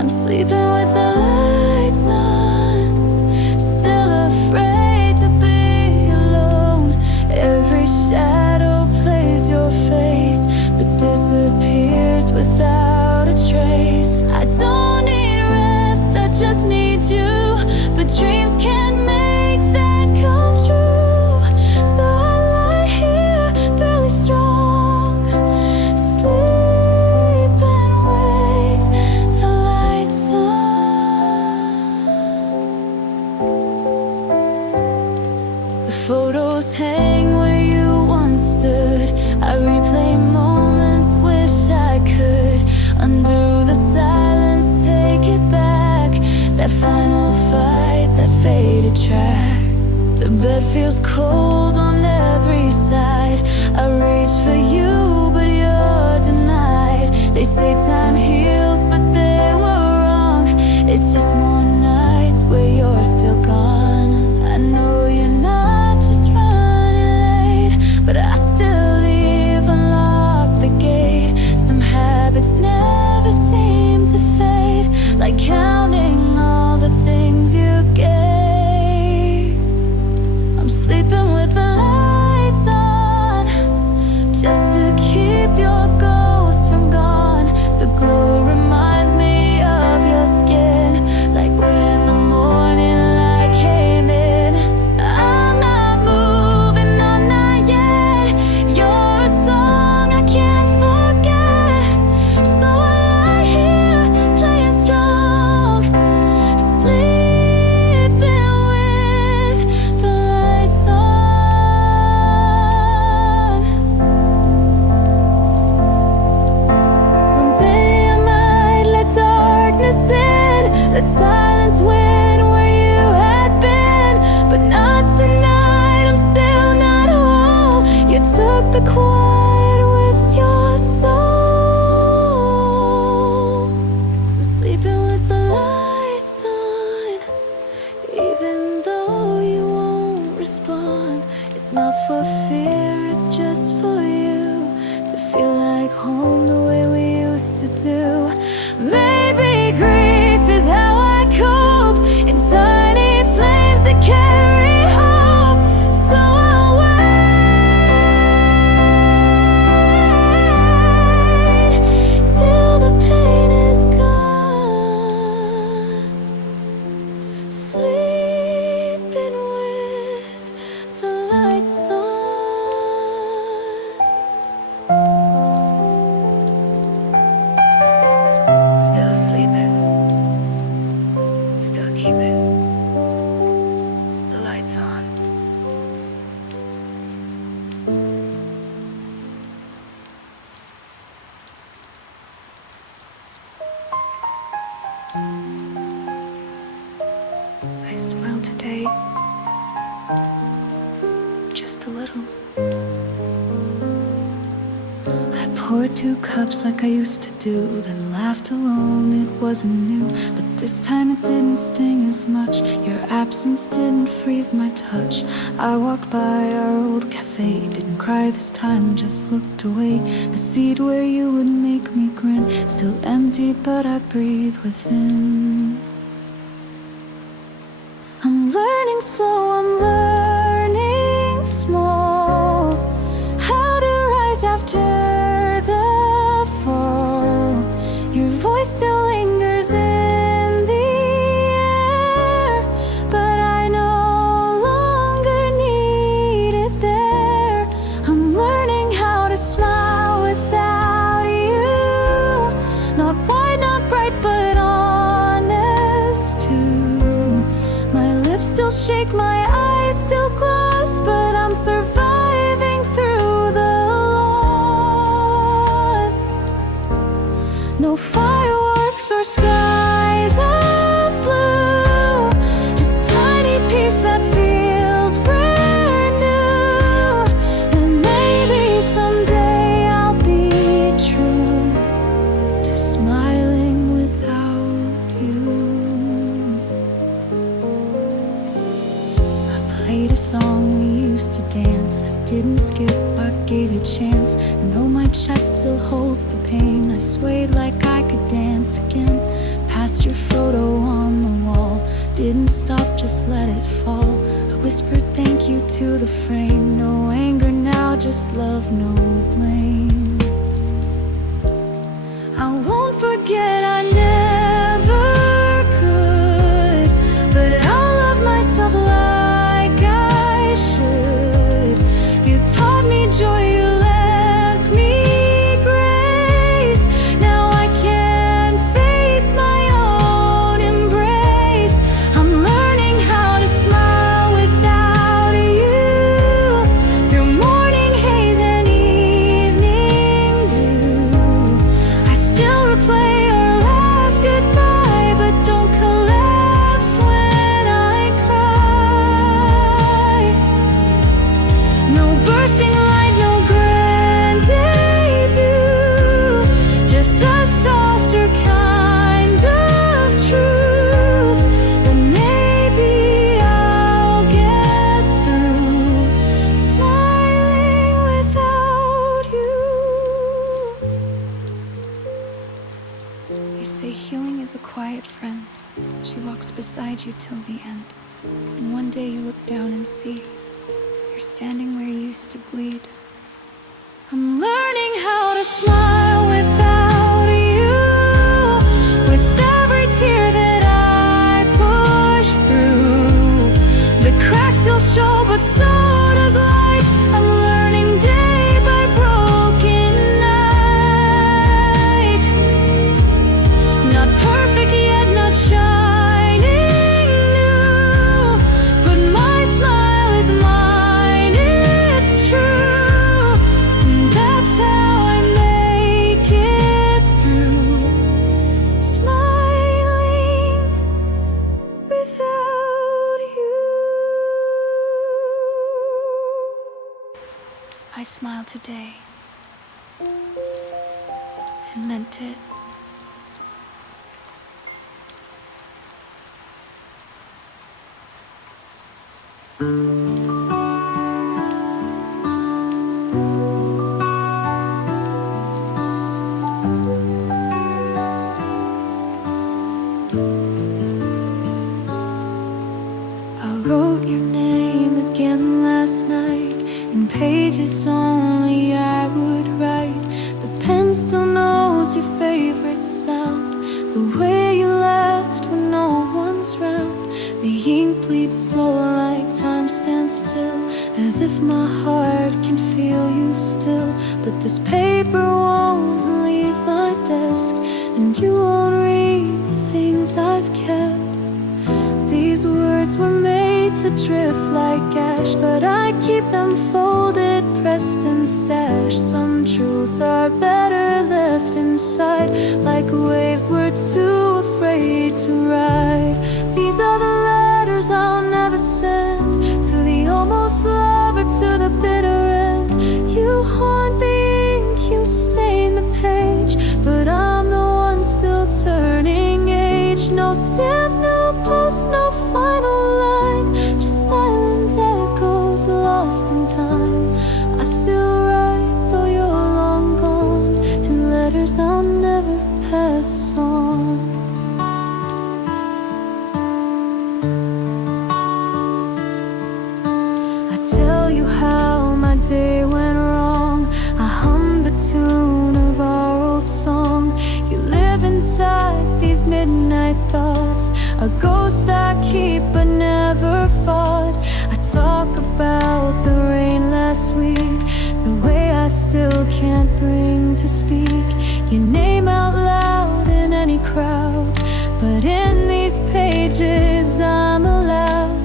I'm sleeping with the lights on, still afraid to be alone. Every shadow plays your face, but disappears without a trace. I don't need rest, I just need you, but dreams can't make that come true. So I lie here, barely strong, sleeping with the lights on. The photos hang where you once stood. I replay moments, wish I could undo the silence, take it back. That final fight, that faded track. The bed feels cold on every side. I reach for you, but you're denied. They say time heals, but they were wrong. It's just more nights where you're still gone. I know you're not just running late, but I still leave, unlock the gate. Some habits never seem to fade, like counting all the things you gave. I'm sleeping with the lights on, just to keep your ghost from gone. The glow reminds me of your skin, like when the morning light came in. I'm not moving, I'm not yet. You're a song I can't forget. So I lie here, playing strong, sleeping with the lights on. One day I might let darkness in, let silence win where you had been, but not tonight, I'm still not home. You took the quiet with your soul. I'm sleeping with the lights on, even though you won't respond. It's not for fear, it's just for you to feel like home the way we used to do. Maybe grief is how I cope, in tiny flames that carry hope. So I'll wait till the pain is gone, sleeping with the lights on. Still sleeping, still keeping the lights on. I smile today, just a little. I poured 2 cups like I used to do, then laughed alone, it wasn't new. But this time it didn't sting as much, your absence didn't freeze my touch. I walked by our old cafe, didn't cry this time, just looked away. The seat where you would make me grin, still empty but I breathe within. I'm learning slow, I'm learning small, how to rise after the fall. Your voice still lingers in the air, but I no longer need it there. I'm learning how to smile dance. I didn't skip, I gave you a chance. And though my chest still holds the pain, I swayed like I could dance again. Past your photo on the wall, didn't stop, just let it fall. I whispered thank you to the frame. No anger now, just love, no blame. I won't forget, I never could, but I'll love myself like I should. You taught me joy, you left me grace. Now I can face my own embrace. I'm learning how to smile without you, through morning haze and evening dew. I still replay our last goodbye, but don't collapse when I cry. No bursting light, no grand debut, just a softer kind of truth that maybe I'll get through, smiling without you. They say healing is a quiet friend. She walks beside you till the end. And one day you look down and see you're standing where you used to bleed. I'm learning how to smile without you, with every tear that I push through. The cracks still show, but so does light. I'm learning day by broken night. Not perfect yet, not shining new, but my smile is mine, it's true. And that's how I make it through, smiling without you. I smiled today and meant it. I wrote your name again last night, in pages only I would write. The pen still knows your favorite sound, the way you laughed when no one's round. The ink bleeds slow like time stands still, as if my heart can feel you still. But this paper won't leave my desk, and you won't read the things I've kept. These words were made to drift like ash, but I keep them folded, pressed and stashed. Some truths are better left inside, like waves we're too afraid to ride. These are the letters I'll never send, to the almost lover, to the bitter end. You haunt the ink, you stain the page, but I'm the one still turning age. No stamp, no post, no final line, just silent echoes lost in time. I still write though you're long gone, in letters I'll never pass on. I tell you how my day went wrong, I hum the tune of our old song. You live inside these midnight thoughts, a ghost I keep but never fought. I talk about the rain last week, the way I still can't bring to speak your name out loud in any crowd. But in these pages I'm allowed.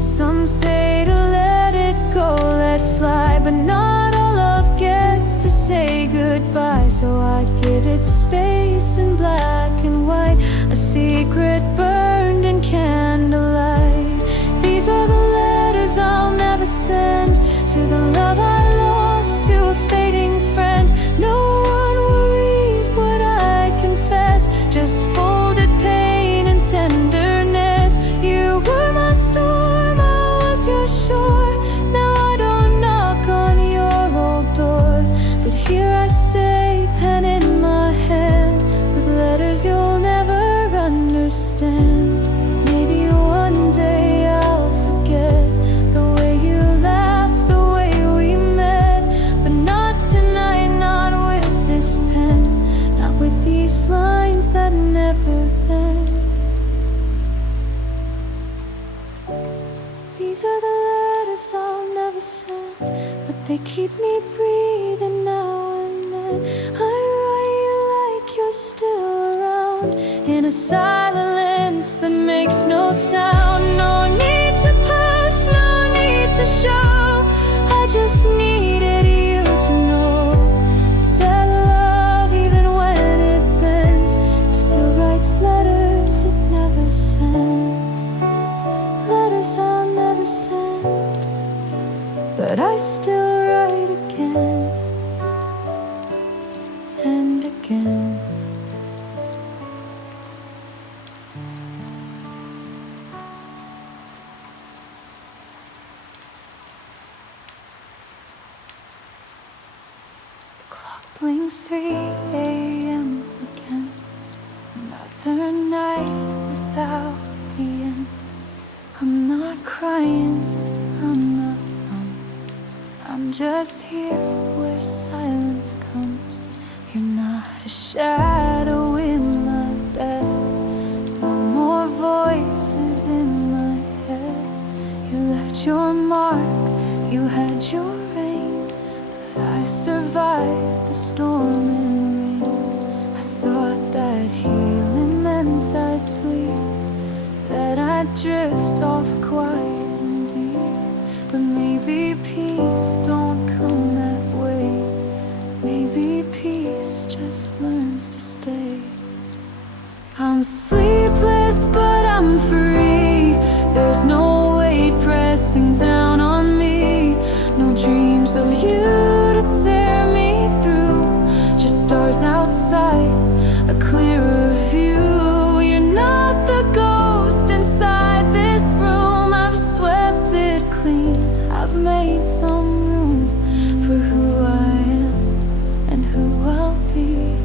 Some say to let it go, let fly, but not all love gets to say goodbye. So I give it space in black and white, a secret burned in candlelight. These are the letters I'll never send, to the love I lost, to a fading friend. No one will read what I confess, just folded pain and tenderness. You were my storm, I was your shore. Now I don't know They keep me breathing now and then. I write you like you're still around, in a silence that makes no sound. No need to push, no need to show. I just needed you to know that love, even when it bends, still writes letters it never sends. Letters I'll never send, but I still write again and again. The clock blinks 3 a.m. again. Another night without the end. I'm not crying, I'm not numb. I'm just here where silence comes. You're not a shadow in my bed. No more voices in my head. You left your mark, you had your rain, but I survived the storm and rain. I thought that healing meant I'd sleep, that I'd drift off quiet and deep. But maybe peace don't come that way. Maybe peace just learns to stay. I'm sleepless but I'm free. There's no weight pressing down on me. No dreams of you to tear me through. Just stars outside, a clearer view. You're not the ghost inside this room. I've swept it clean, I've made some room for who I am and who I'll be.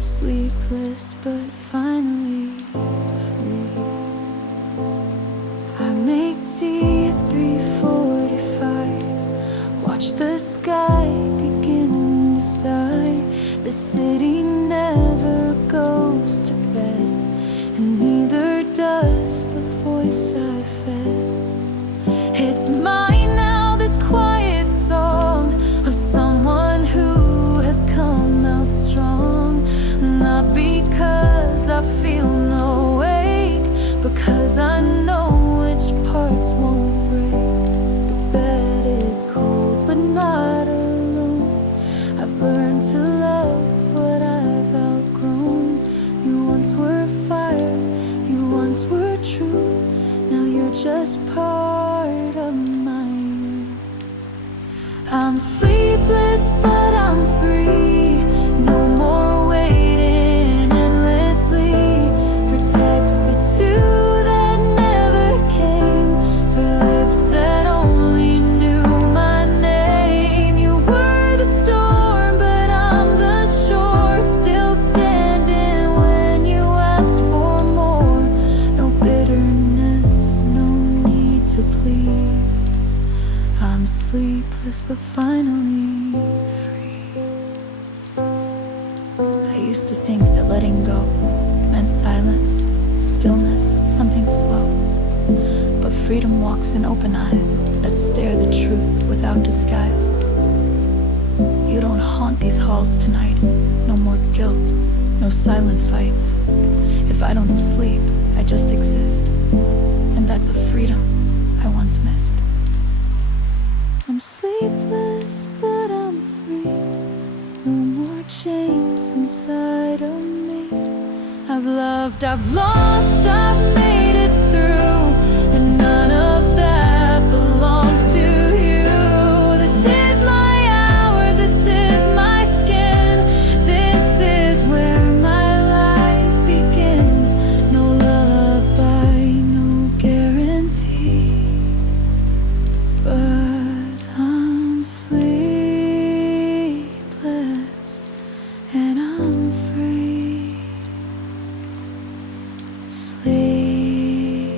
Sleepless but finally free. I make tea at 3:45. Watch the sky begin to sigh. The city never goes to bed, and neither does the voice I fed. It's mine now, this quiet song of someone who has come out strong. Not because I feel no ache, because I know which parts won't break. The bed is cold but not alone. I've learned to love what I've outgrown. You once were fire, you once were truth. Now you're just part of my youth. I'm sleepless but I'm free. No more waiting endlessly for texts at 2 that never came, for lips that only knew my name. You were the storm but I'm the shore, still standing when you asked for more. No bitterness, no need to plead. I'm sleepless but finally free. I used to think that letting go meant silence, stillness, something slow. But freedom walks in open eyes that stare the truth without disguise. You don't haunt these halls tonight. No more guilt, no silent fights. If I don't sleep, I just exist. And that's a freedom I once missed. I'm sleepless but I'm free. No more chains inside of me. I've loved, I've lost, I've made it through, and none of that belongs to you. This is my hour, this is my skin. This is where my life begins. No lullaby, no guarantee, but I'm sleepless and I'm free. Sleepless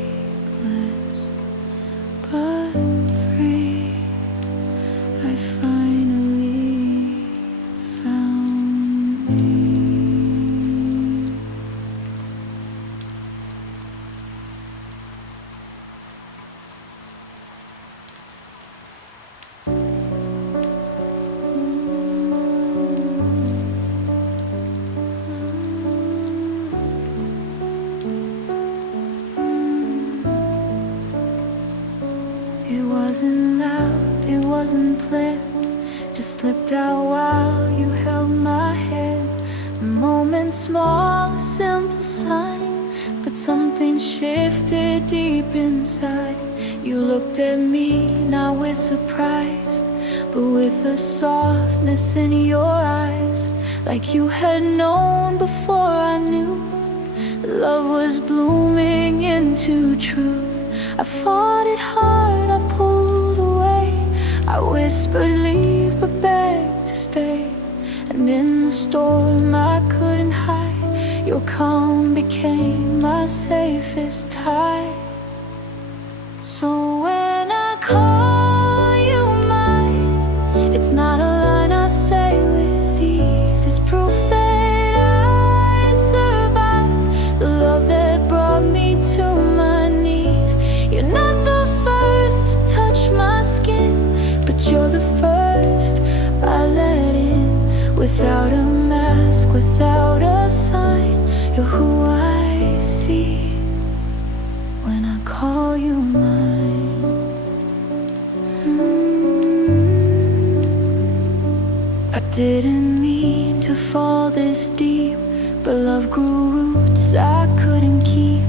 but free. I finally found me. wasn't loud, it wasn't planned, just slipped out while you held my hand. A moment small, a simple sign, but something shifted deep inside. You looked at me, not with surprise, but with a softness in your eyes, like you had known before I knew. Love was blooming into truth. I fought it hard, I pulled away, I whispered leave but begged to stay. And in the storm I couldn't hide, your calm became my safest tide. So when I call you mine, it's not a line I say with ease, it's proof that I survived the love that brought me to my knees. You're not the first to touch my skin, but you're the first I let in. Without a mask, without a sign, you're who I see when I call you mine. I didn't mean to fall this deep, but love grew roots I couldn't keep.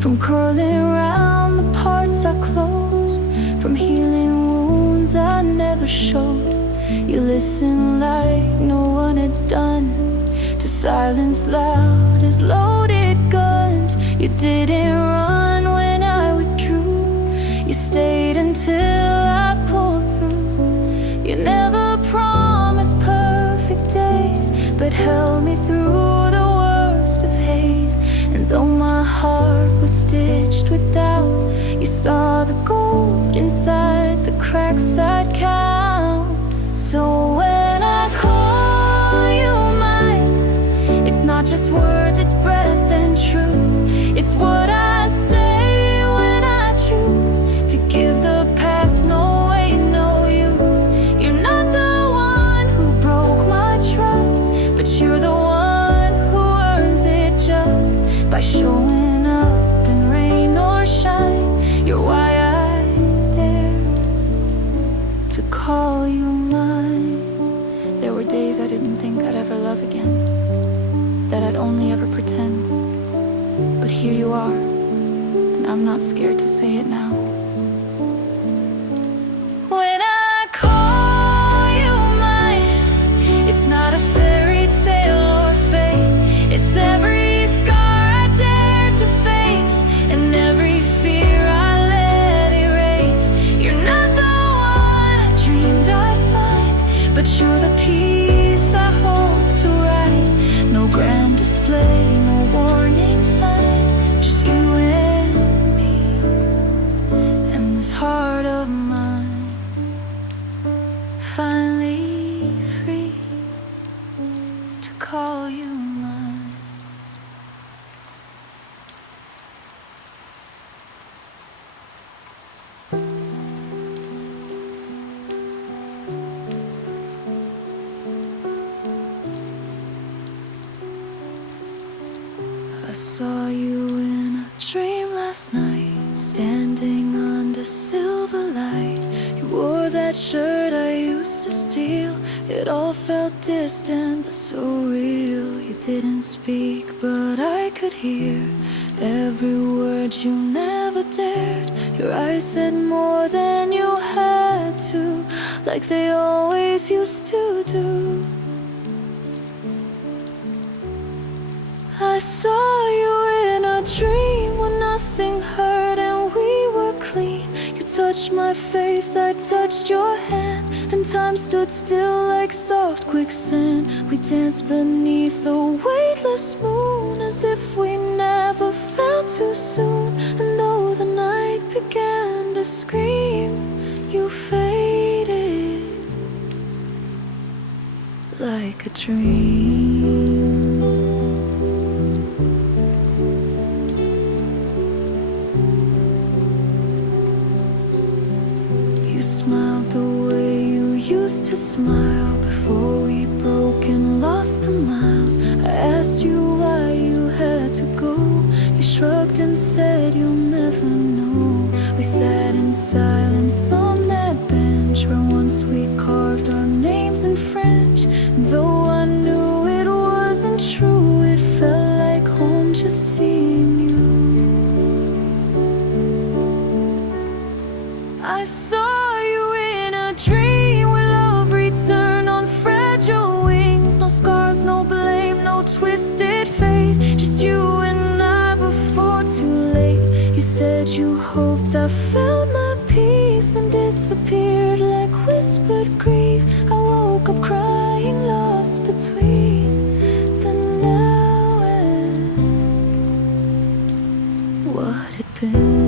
From curling around the parts I closed, from healing wounds I never showed. You listened like no one had done, to silence loud as loaded guns. You didn't run when I withdrew, you stayed until I pulled through. You never promised perfect days, but held me through the worst of haze. And though my heart was stitched with doubt, you saw the gold inside the cracks I'd count. So when I call you mine, it's not just words, it's breath and truth. It's what I say when I choose to give the past no weight, no use. You're not the one who broke my trust, but you're the one who earns it just by showing up in rain or shine. You're why I dare to call you mine. There were days I didn't think I'd ever love again, that I'd only ever pretend. But here you are, and I'm not scared to say it now. When I call you mine, it's not a fairy tale or fate. It's every scar I dared to face, and every fear I let erase. You're not the one I dreamed I'd find, but you're the peace I hope to write. No grand display, no warning sign, just you and me, and this heart of mine, finally free to call you mine. I saw you in a dream last night, standing under silver light. You wore that shirt I used to steal. It all felt distant but so real. You didn't speak but I could hear every word you never dared. Your eyes said more than you had to, like they always used to do. I saw you in a dream when nothing hurt and we were clean. You touched my face, I touched your hand, and time stood still like soft quicksand. We danced beneath the weightless moon as if we never felt too soon. And though the night began to scream, you faded like a dream. You smiled the way you used to smile before we broke and lost the miles. I asked you why you had to go. You shrugged and said you'll never know. We sat in silence on once we carved our names in French. Though I knew it wasn't true, it felt like home just seeing you. I saw you in a dream where love returned on fragile wings. No scars, no blame, no twisted fate, just you and I before too late. You said you hoped I found my peace, then disappeared like whispered grief. I woke up crying, lost between the now and what had been.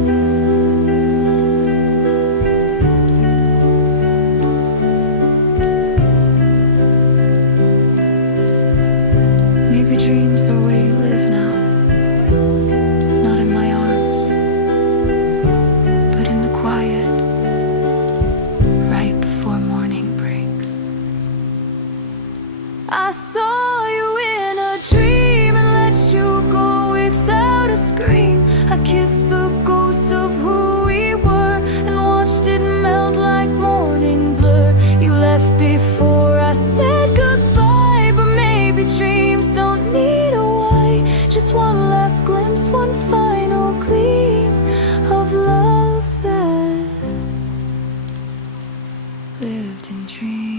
Maybe dreams are where you live now, not in my arms, but in the quiet, right before morning breaks. I saw you in a dream and let you go without a scream. I kissed the ghost of who we were and watched it melt like morning blur. You left before I said goodbye, but maybe dreams don't need a why. Just one last glimpse, one final gleam of love that lived in dreams.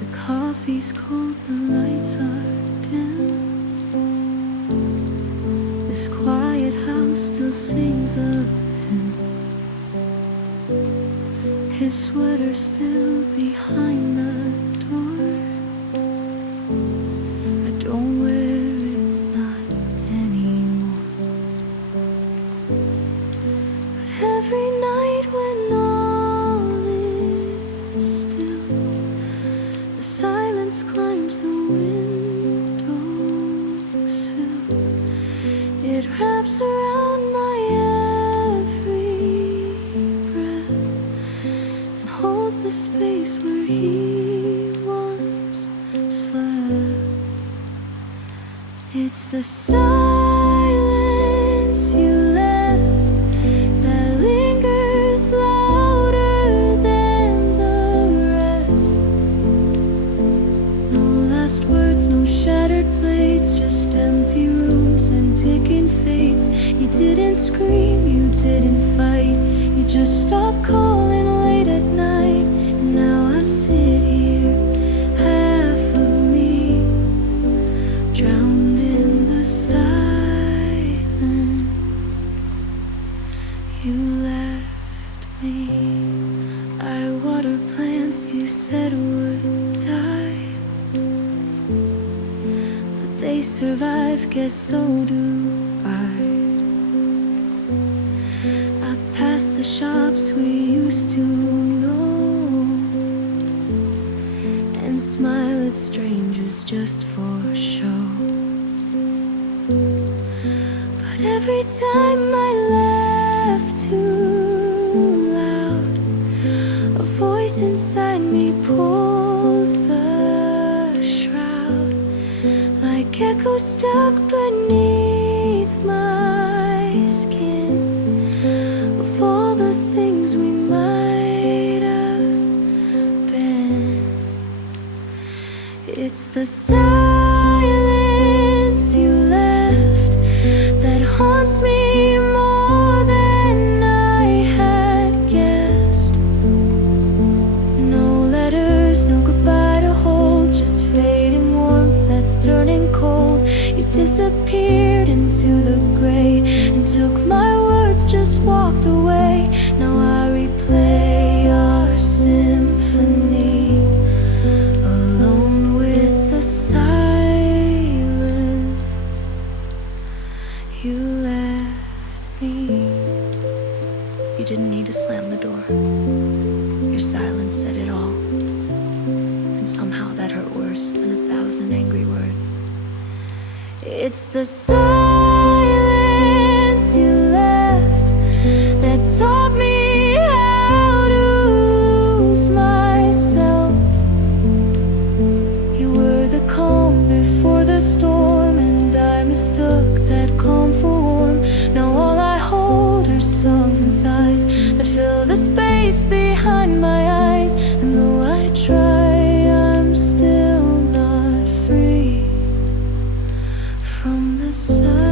The coffee's cold, the lights are dim. This quiet house still sings of him. His sweater still behind the door. I don't wear it, not anymore. But every night when all is still, the silence climbs the windowsill. It wraps around my every breath and holds the space where he once slept. It's the silence you left that lingers louder than the rest. No last words, no shattered plates, just empty rooms and ticking fates. You didn't scream, you didn't fight, you just stopped calling late at night. And now I sit here, half of me, drowned in the silence. You left me. I water plants you said would die, but they survive, guess so do I. I pass the shops we used to know and smile at strangers just for show. But every time I laugh too loud, a voice inside me pulls the shroud, like echoes stuck beneath my skin of all the things we might have been. It's the silence you left that haunts me more than I had guessed. No letters, no goodbye to hold, just fading warmth that's turning cold. You disappeared into the gray and took my words, just walked away. Now I replay our symphony, alone with the silence. You left me. You didn't need to slam the door. Your silence said it all. And some somehow that hurt worse than 1,000 angry words. It's the silence you left that taught me how to lose myself. You were the calm before the storm, and I mistook that calm for warm. Now all I hold are songs and sighs that fill the space behind my eyes. And though I try, I'm still not free from the silence.